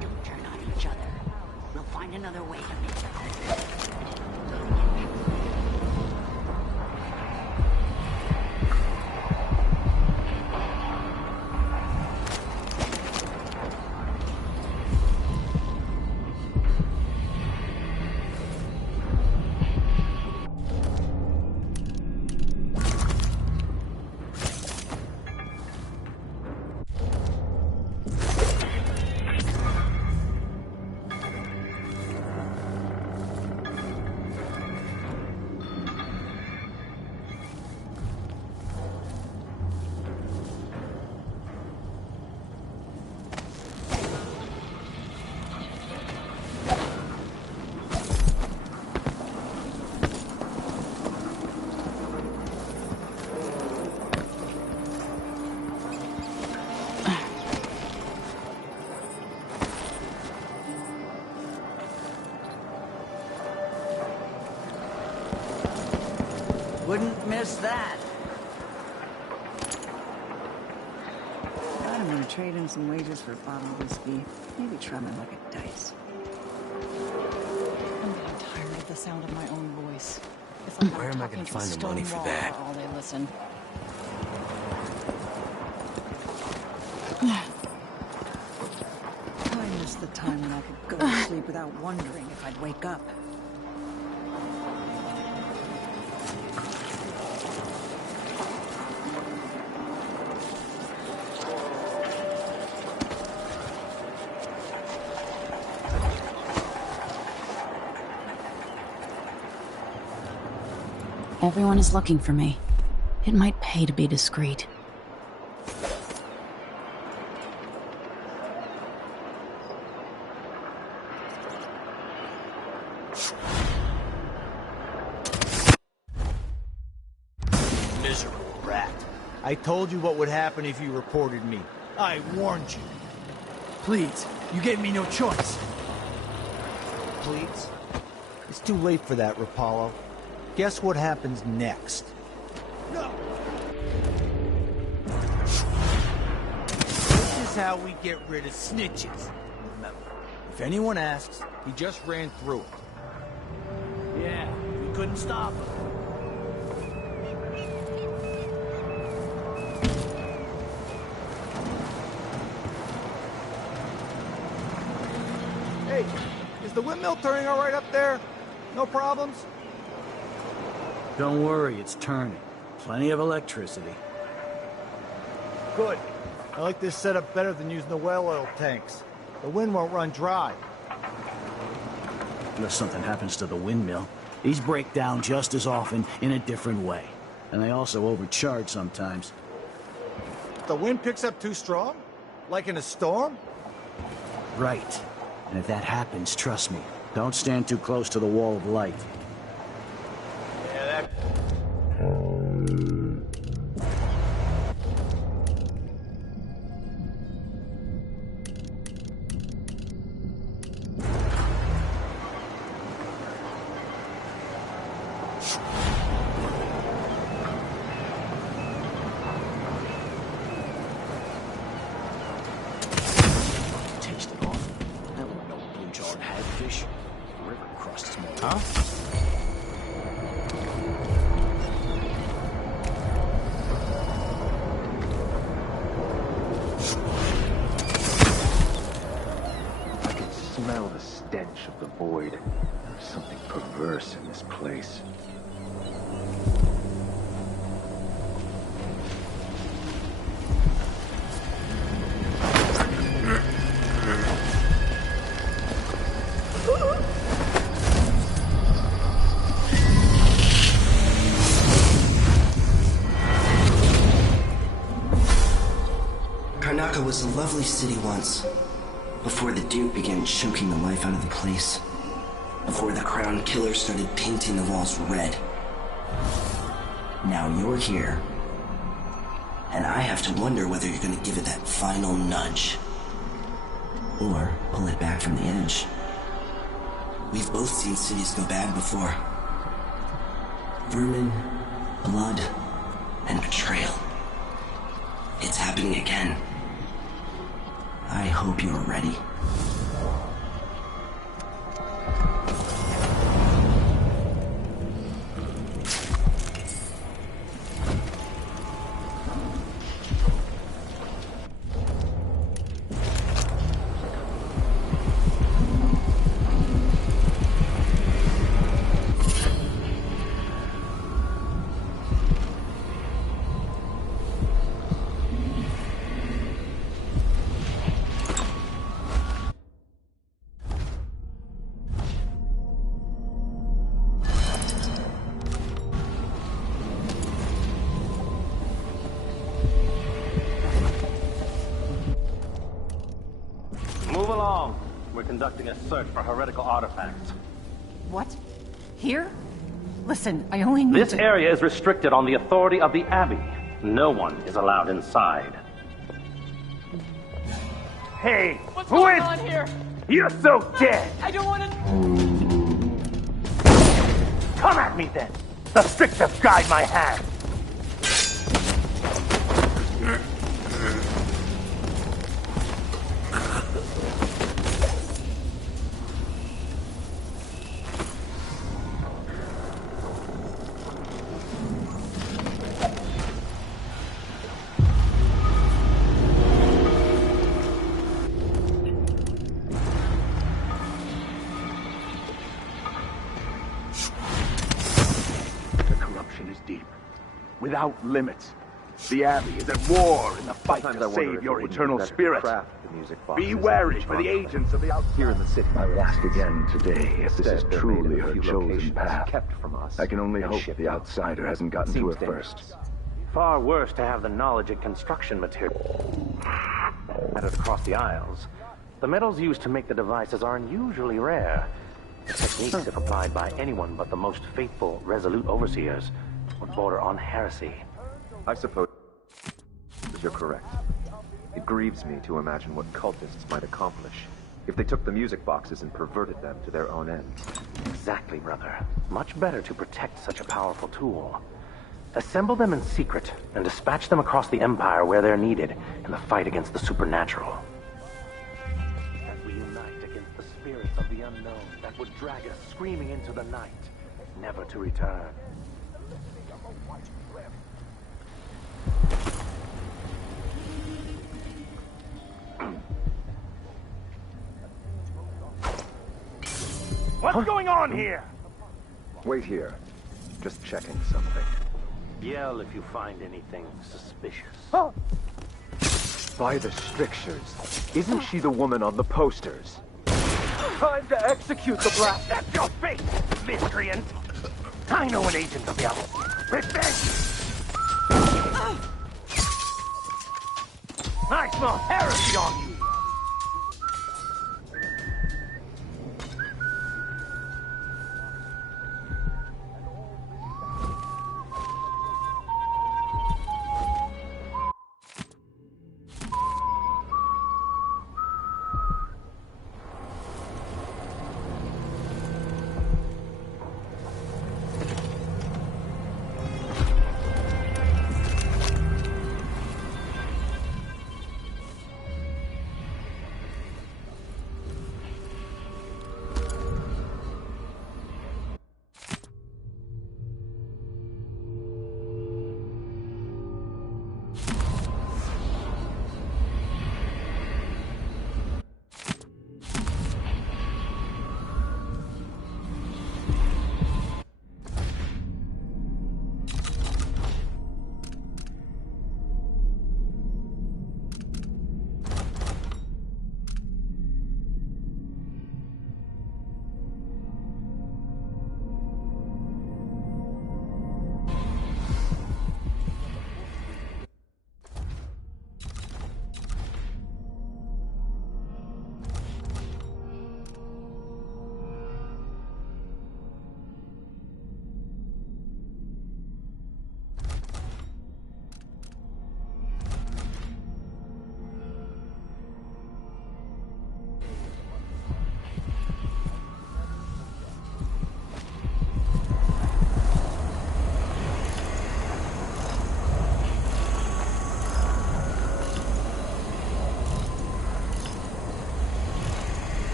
Don't turn on each other. We'll find another way to make it. Wouldn't miss that. I'm gonna trade in some wages for a bottle of whiskey. Maybe try my luck at dice. I'm getting tired of the sound of my own voice. It's like Where am I gonna find the money for that? All they listen. just the time when I could go to sleep without wondering if I'd wake up. Everyone is looking for me. It might pay to be discreet. Miserable rat. I told you what would happen if you reported me. I warned you. Please, you gave me no choice. Please? It's too late for that, Rapallo. Guess what happens next? No! This is how we get rid of snitches. Remember, if anyone asks, he just ran through it. Yeah, we couldn't stop him. Hey, is the windmill turning all right up there? No problems? Don't worry, it's turning. Plenty of electricity. Good. I like this setup better than using the well oil tanks. The wind won't run dry. Unless something happens to the windmill. These break down just as often in a different way. And they also overcharge sometimes. The wind picks up too strong? Like in a storm? Right. And if that happens, trust me, don't stand too close to the wall of light. Yeah, that... Tasted awful. That wasn't no blue-jawed hagfish. The river crust is more... Huh? I can smell the stench of the void. There's something perverse in this place. Karnaca was a lovely city once, before the Duke began choking the life out of the place. Before the Crown Killer started painting the walls red. Now you're here, and I have to wonder whether you're gonna give it that final nudge. Or pull it back from the edge. We've both seen cities go bad before. Vermin, blood, and betrayal. It's happening again. I hope you're ready. Move along. We're conducting a search for heretical artifacts. What? Here? Listen, I only need This to... area is restricted on the authority of the Abbey. No one is allowed inside. Hey, What's who going is... on here? You're so dead! I don't want to... Come at me then! The strictest guide my hand! without limits. The Abbey is at war in the fight to save your eternal spirit. Be wary for the agents of the outside. Here in the city. I will ask again today if this is truly her chosen path. I can only hope the outsider hasn't gotten to her first. Far worse to have the knowledge of construction material scattered across the Isles. The metals used to make the devices are unusually rare. The techniques, if applied by anyone but the most faithful, resolute overseers, would border on heresy. I suppose you're correct. It grieves me to imagine what cultists might accomplish if they took the music boxes and perverted them to their own ends. Exactly, brother. Much better to protect such a powerful tool. Assemble them in secret and dispatch them across the Empire where they're needed in the fight against the supernatural. As we unite against the spirits of the unknown that would drag us screaming into the night, never to return. What's going on here? Wait here. Just checking something. Yell if you find anything suspicious. Oh. By the strictures, isn't she the woman on the posters? Time to execute the blast. That's your face, miscreant! I know an agent of the Outlaws. Revenge! I smell heresy on you!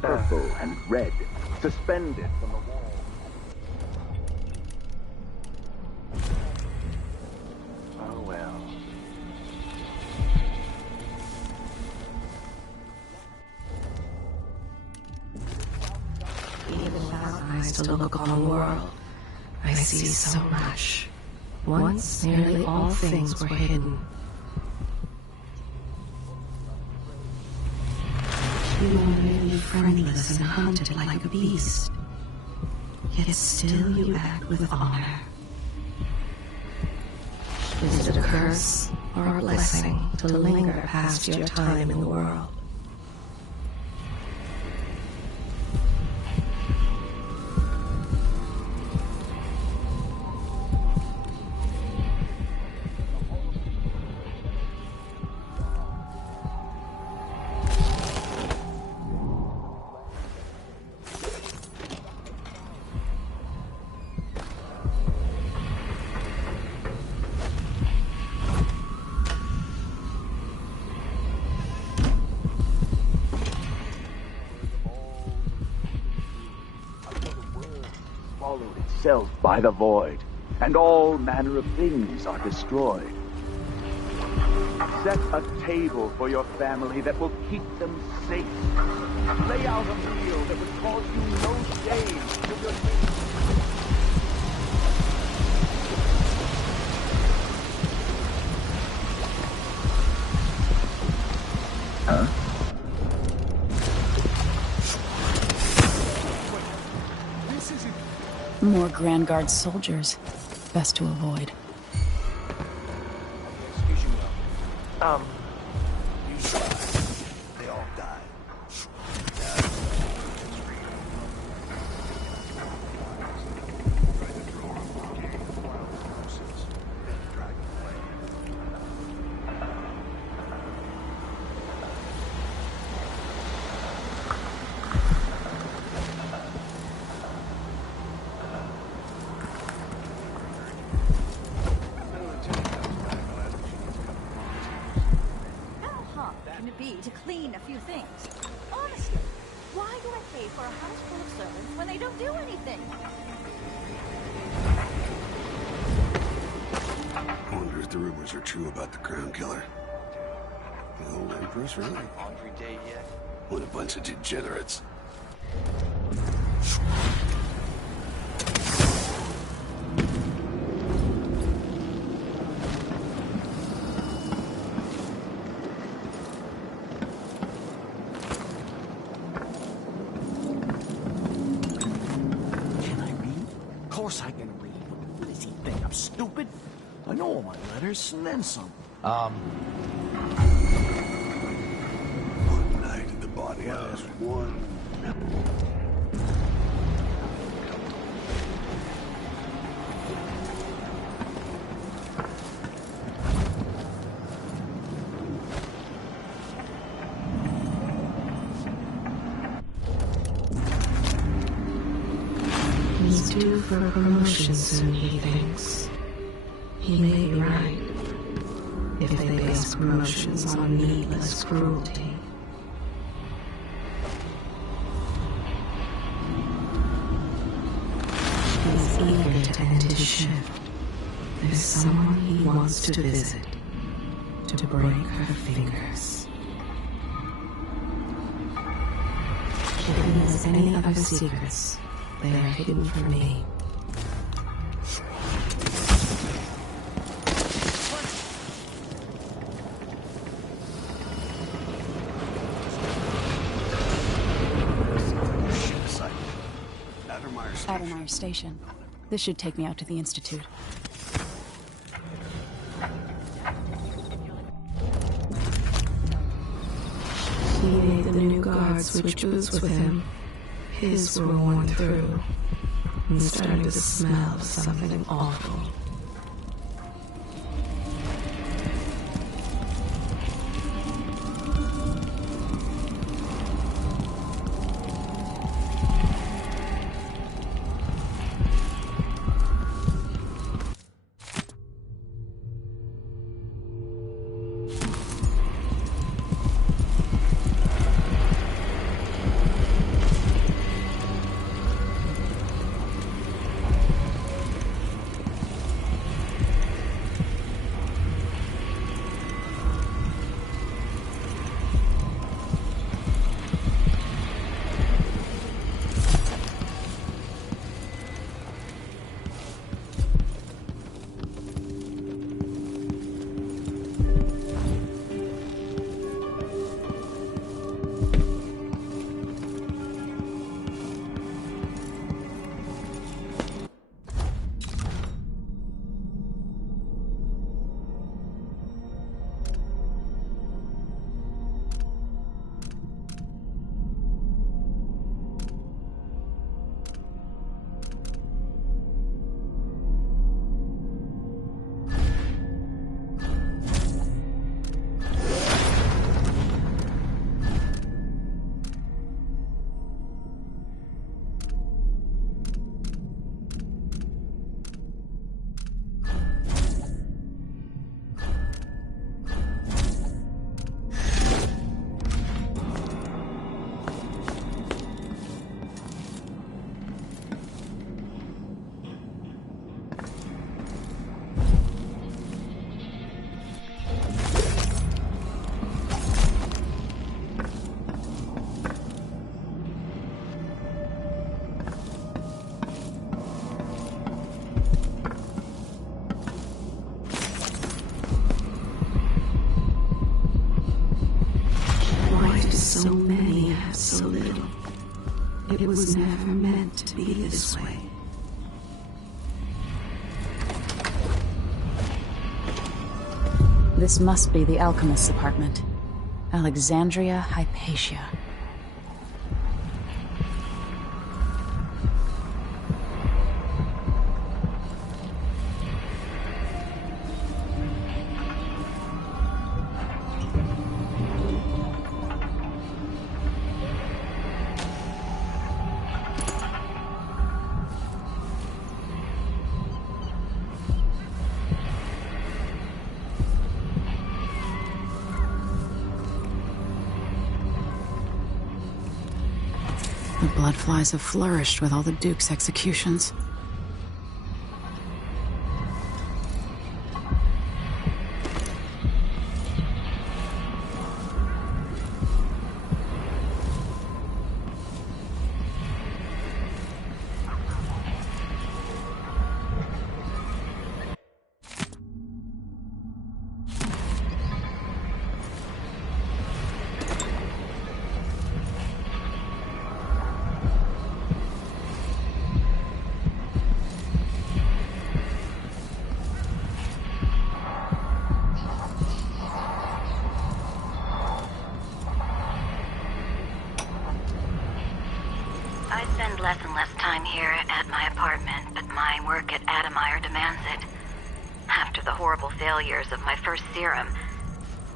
Purple and red, suspended from the wall. Oh well. Even without eyes to look upon the world, I see so much. Once, nearly all things were hidden. You are merely friendless and hunted like a beast. Yet still you act with honor. Is it a curse or a blessing to linger past your time in the world? itself by the void, and all manner of things are destroyed. Set a table for your family that will keep them safe. Lay out a meal that would cause you no shame to your Huh? More Grand Guard soldiers. Best to avoid. They all died. Can it be to clean a few things? Honestly, why do I pay for a house full of servants when they don't do anything? I wonder if the rumors are true about the Crown Killer. The old Empress, really? Laundry day yet? What a bunch of degenerates. Of course I can read. What does he think? I'm stupid? I know all my letters, and then some. One night at the body house. One. He's due for a promotion soon, he thinks. He may be right. If they base promotions on needless cruelty. He's eager to end his shift. There's someone he wants to visit. To break her fingers. If he has any other secrets, they are hidden from me. Addermeyer Station. This should take me out to the Institute. He made the new guard switch boots with him. His were worn through. I'm starting to smell something awful. so many have so little. It was never meant to be this way. This must be the alchemist's apartment. Alexandria Hypatia. The bloodflies have flourished with all the Duke's executions. I spend less and less time here at my apartment, but my work at Adamire demands it. After the horrible failures of my first serum,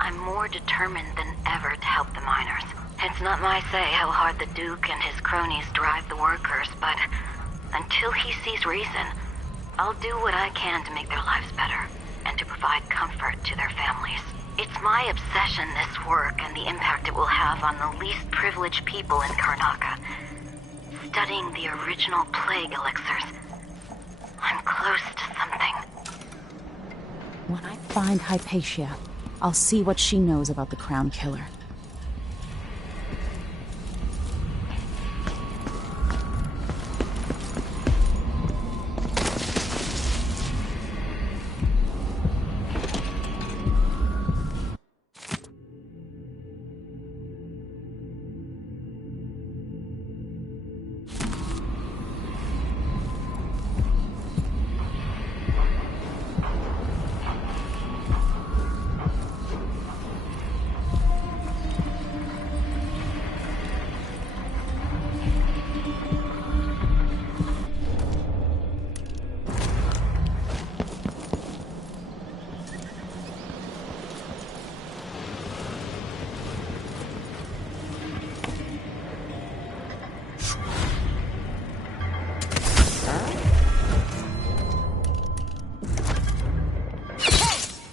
I'm more determined than ever to help the miners. It's not my say how hard the Duke and his cronies drive the workers, but until he sees reason, I'll do what I can to make their lives better, and to provide comfort to their families. It's my obsession, this work, and the impact it will have on the least privileged people in Karnaca. Studying the original plague elixirs, I'm close to something. When I find Hypatia, I'll see what she knows about the Crown Killer.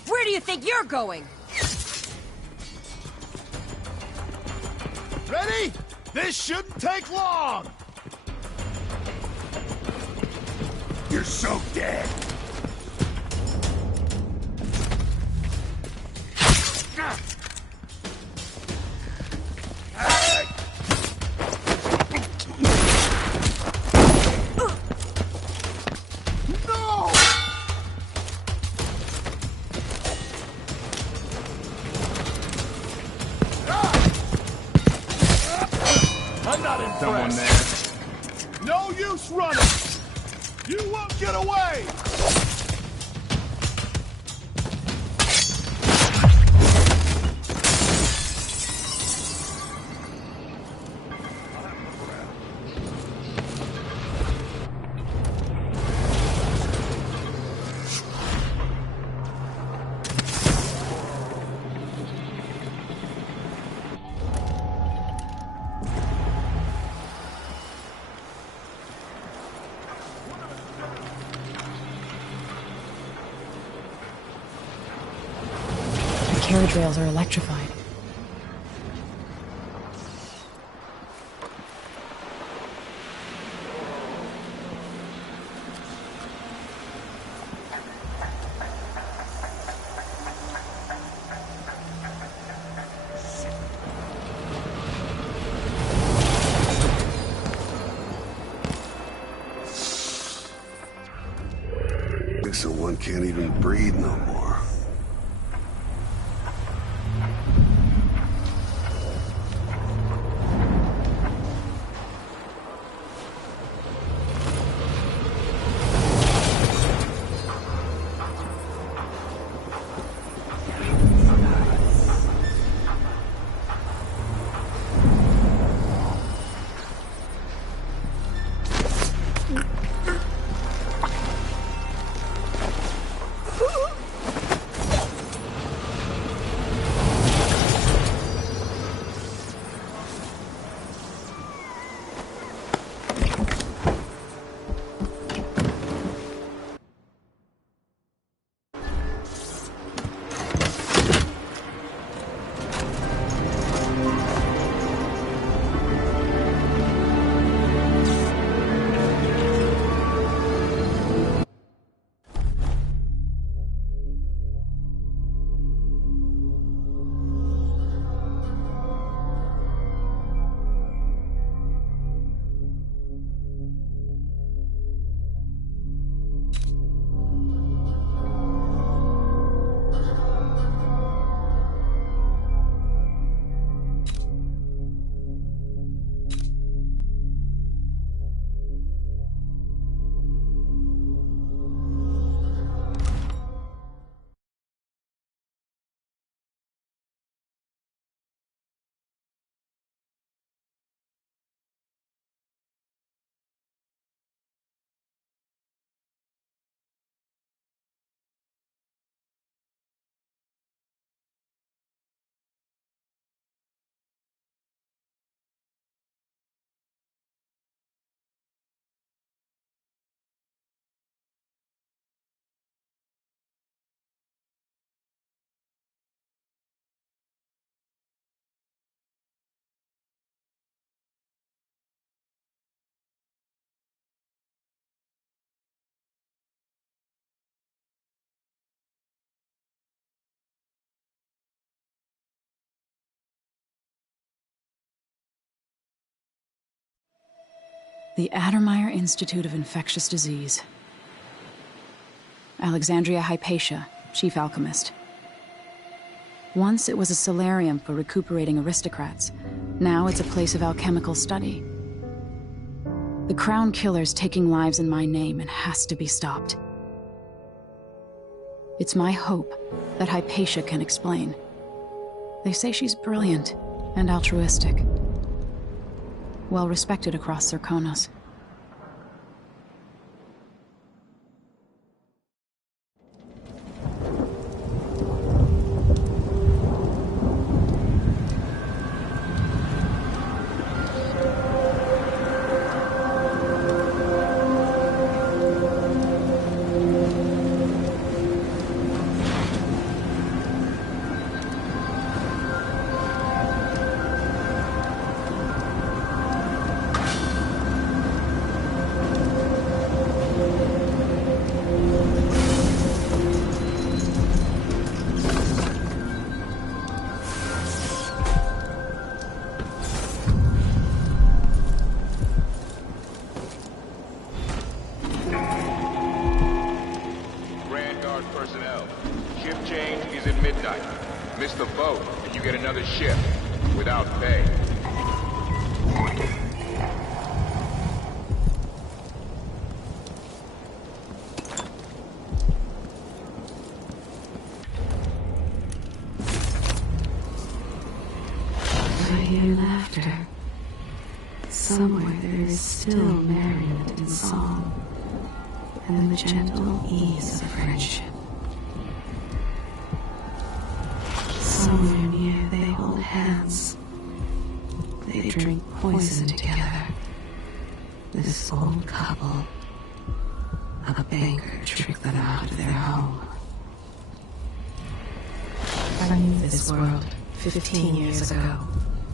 Where do you think you're going? Ready? This shouldn't take long! You're so dead! I'm not impressed. Someone there. No use running! You won't get away! The carriage rails are electrified. So one can't even breathe no more. The Addermeyer Institute of Infectious Disease. Alexandria Hypatia, chief alchemist. Once it was a solarium for recuperating aristocrats. Now it's a place of alchemical study. The Crown Killer's taking lives in my name and has to be stopped. It's my hope that Hypatia can explain. They say she's brilliant and altruistic. Well respected across Serkonos. Somewhere there is still merriment and song, and the gentle ease of friendship. Somewhere near they hold hands. They drink poison together. This old couple. A banker tricked them out of their home. I knew this world 15 years ago.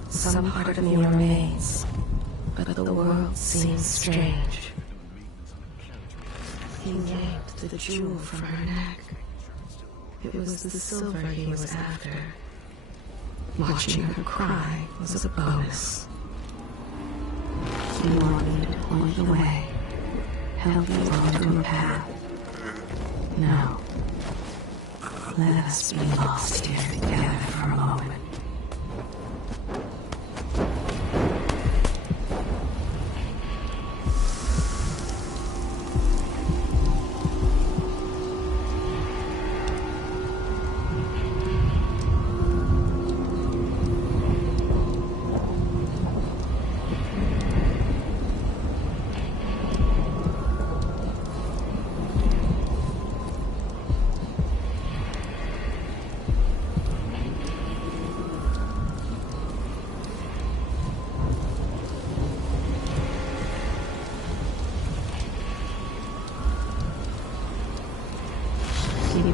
Some part of me remains. But the world seems strange. He yanked the jewel from her neck. It was the silver he was after. Watching her cry was a bonus. He wanted me to point the way, help you onto a path. No. Let us be lost here together for a moment.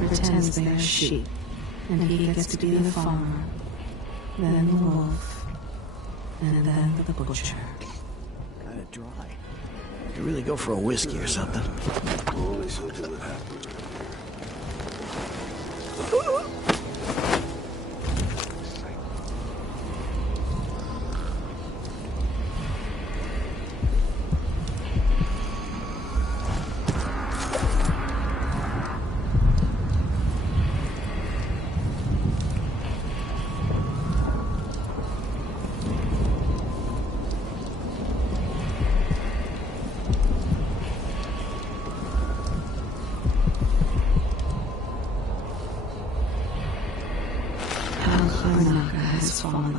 Pretends they are sheep, and he gets to be the farmer, then the wolf, and then the butcher. Kinda dry. You really go for a whiskey or something. Only something that happened.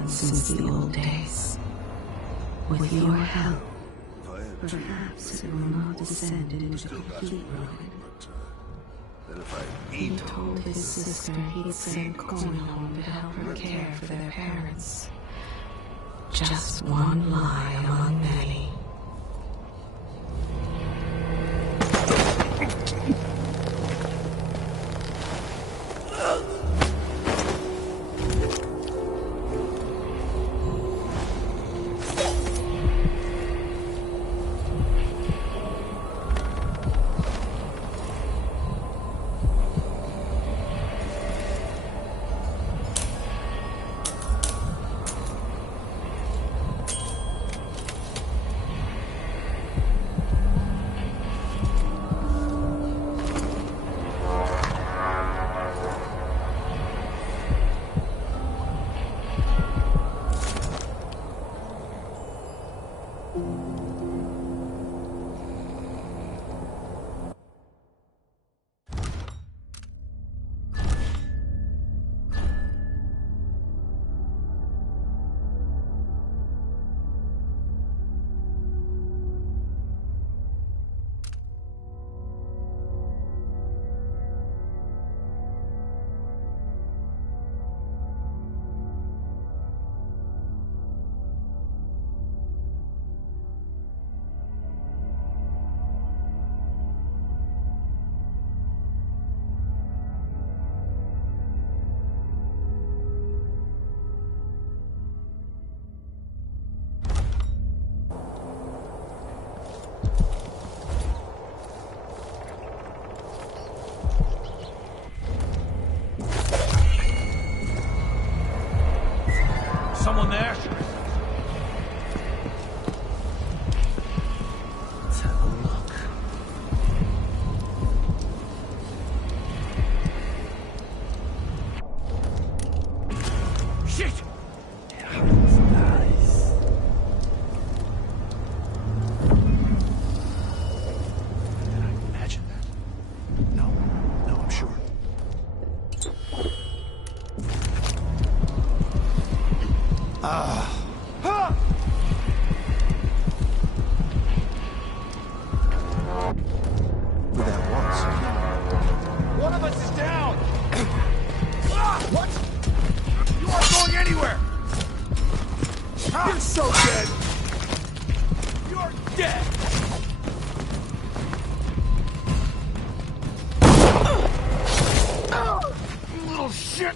Since the old days. With your help, perhaps it will not descend into complete ruin. He told his sister he'd send Coin home to help her care for their parents. Just one lie among many. Someone there? Let's have a look. Shit! Yeah, that's nice. Did I imagine that? No, I'm sure. Who that was? One of us is down! What? You aren't going anywhere! You're so dead! You're dead! You little shit!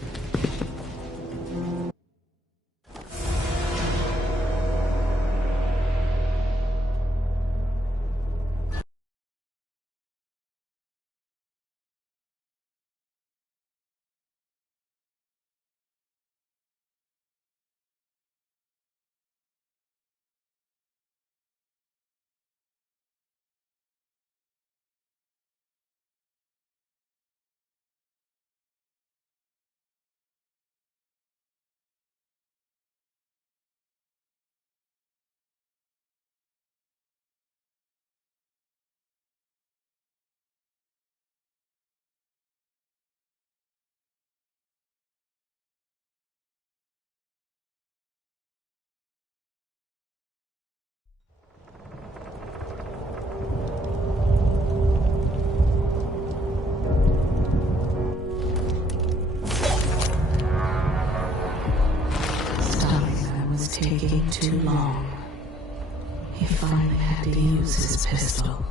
Was taking too long. He finally had to use his pistol.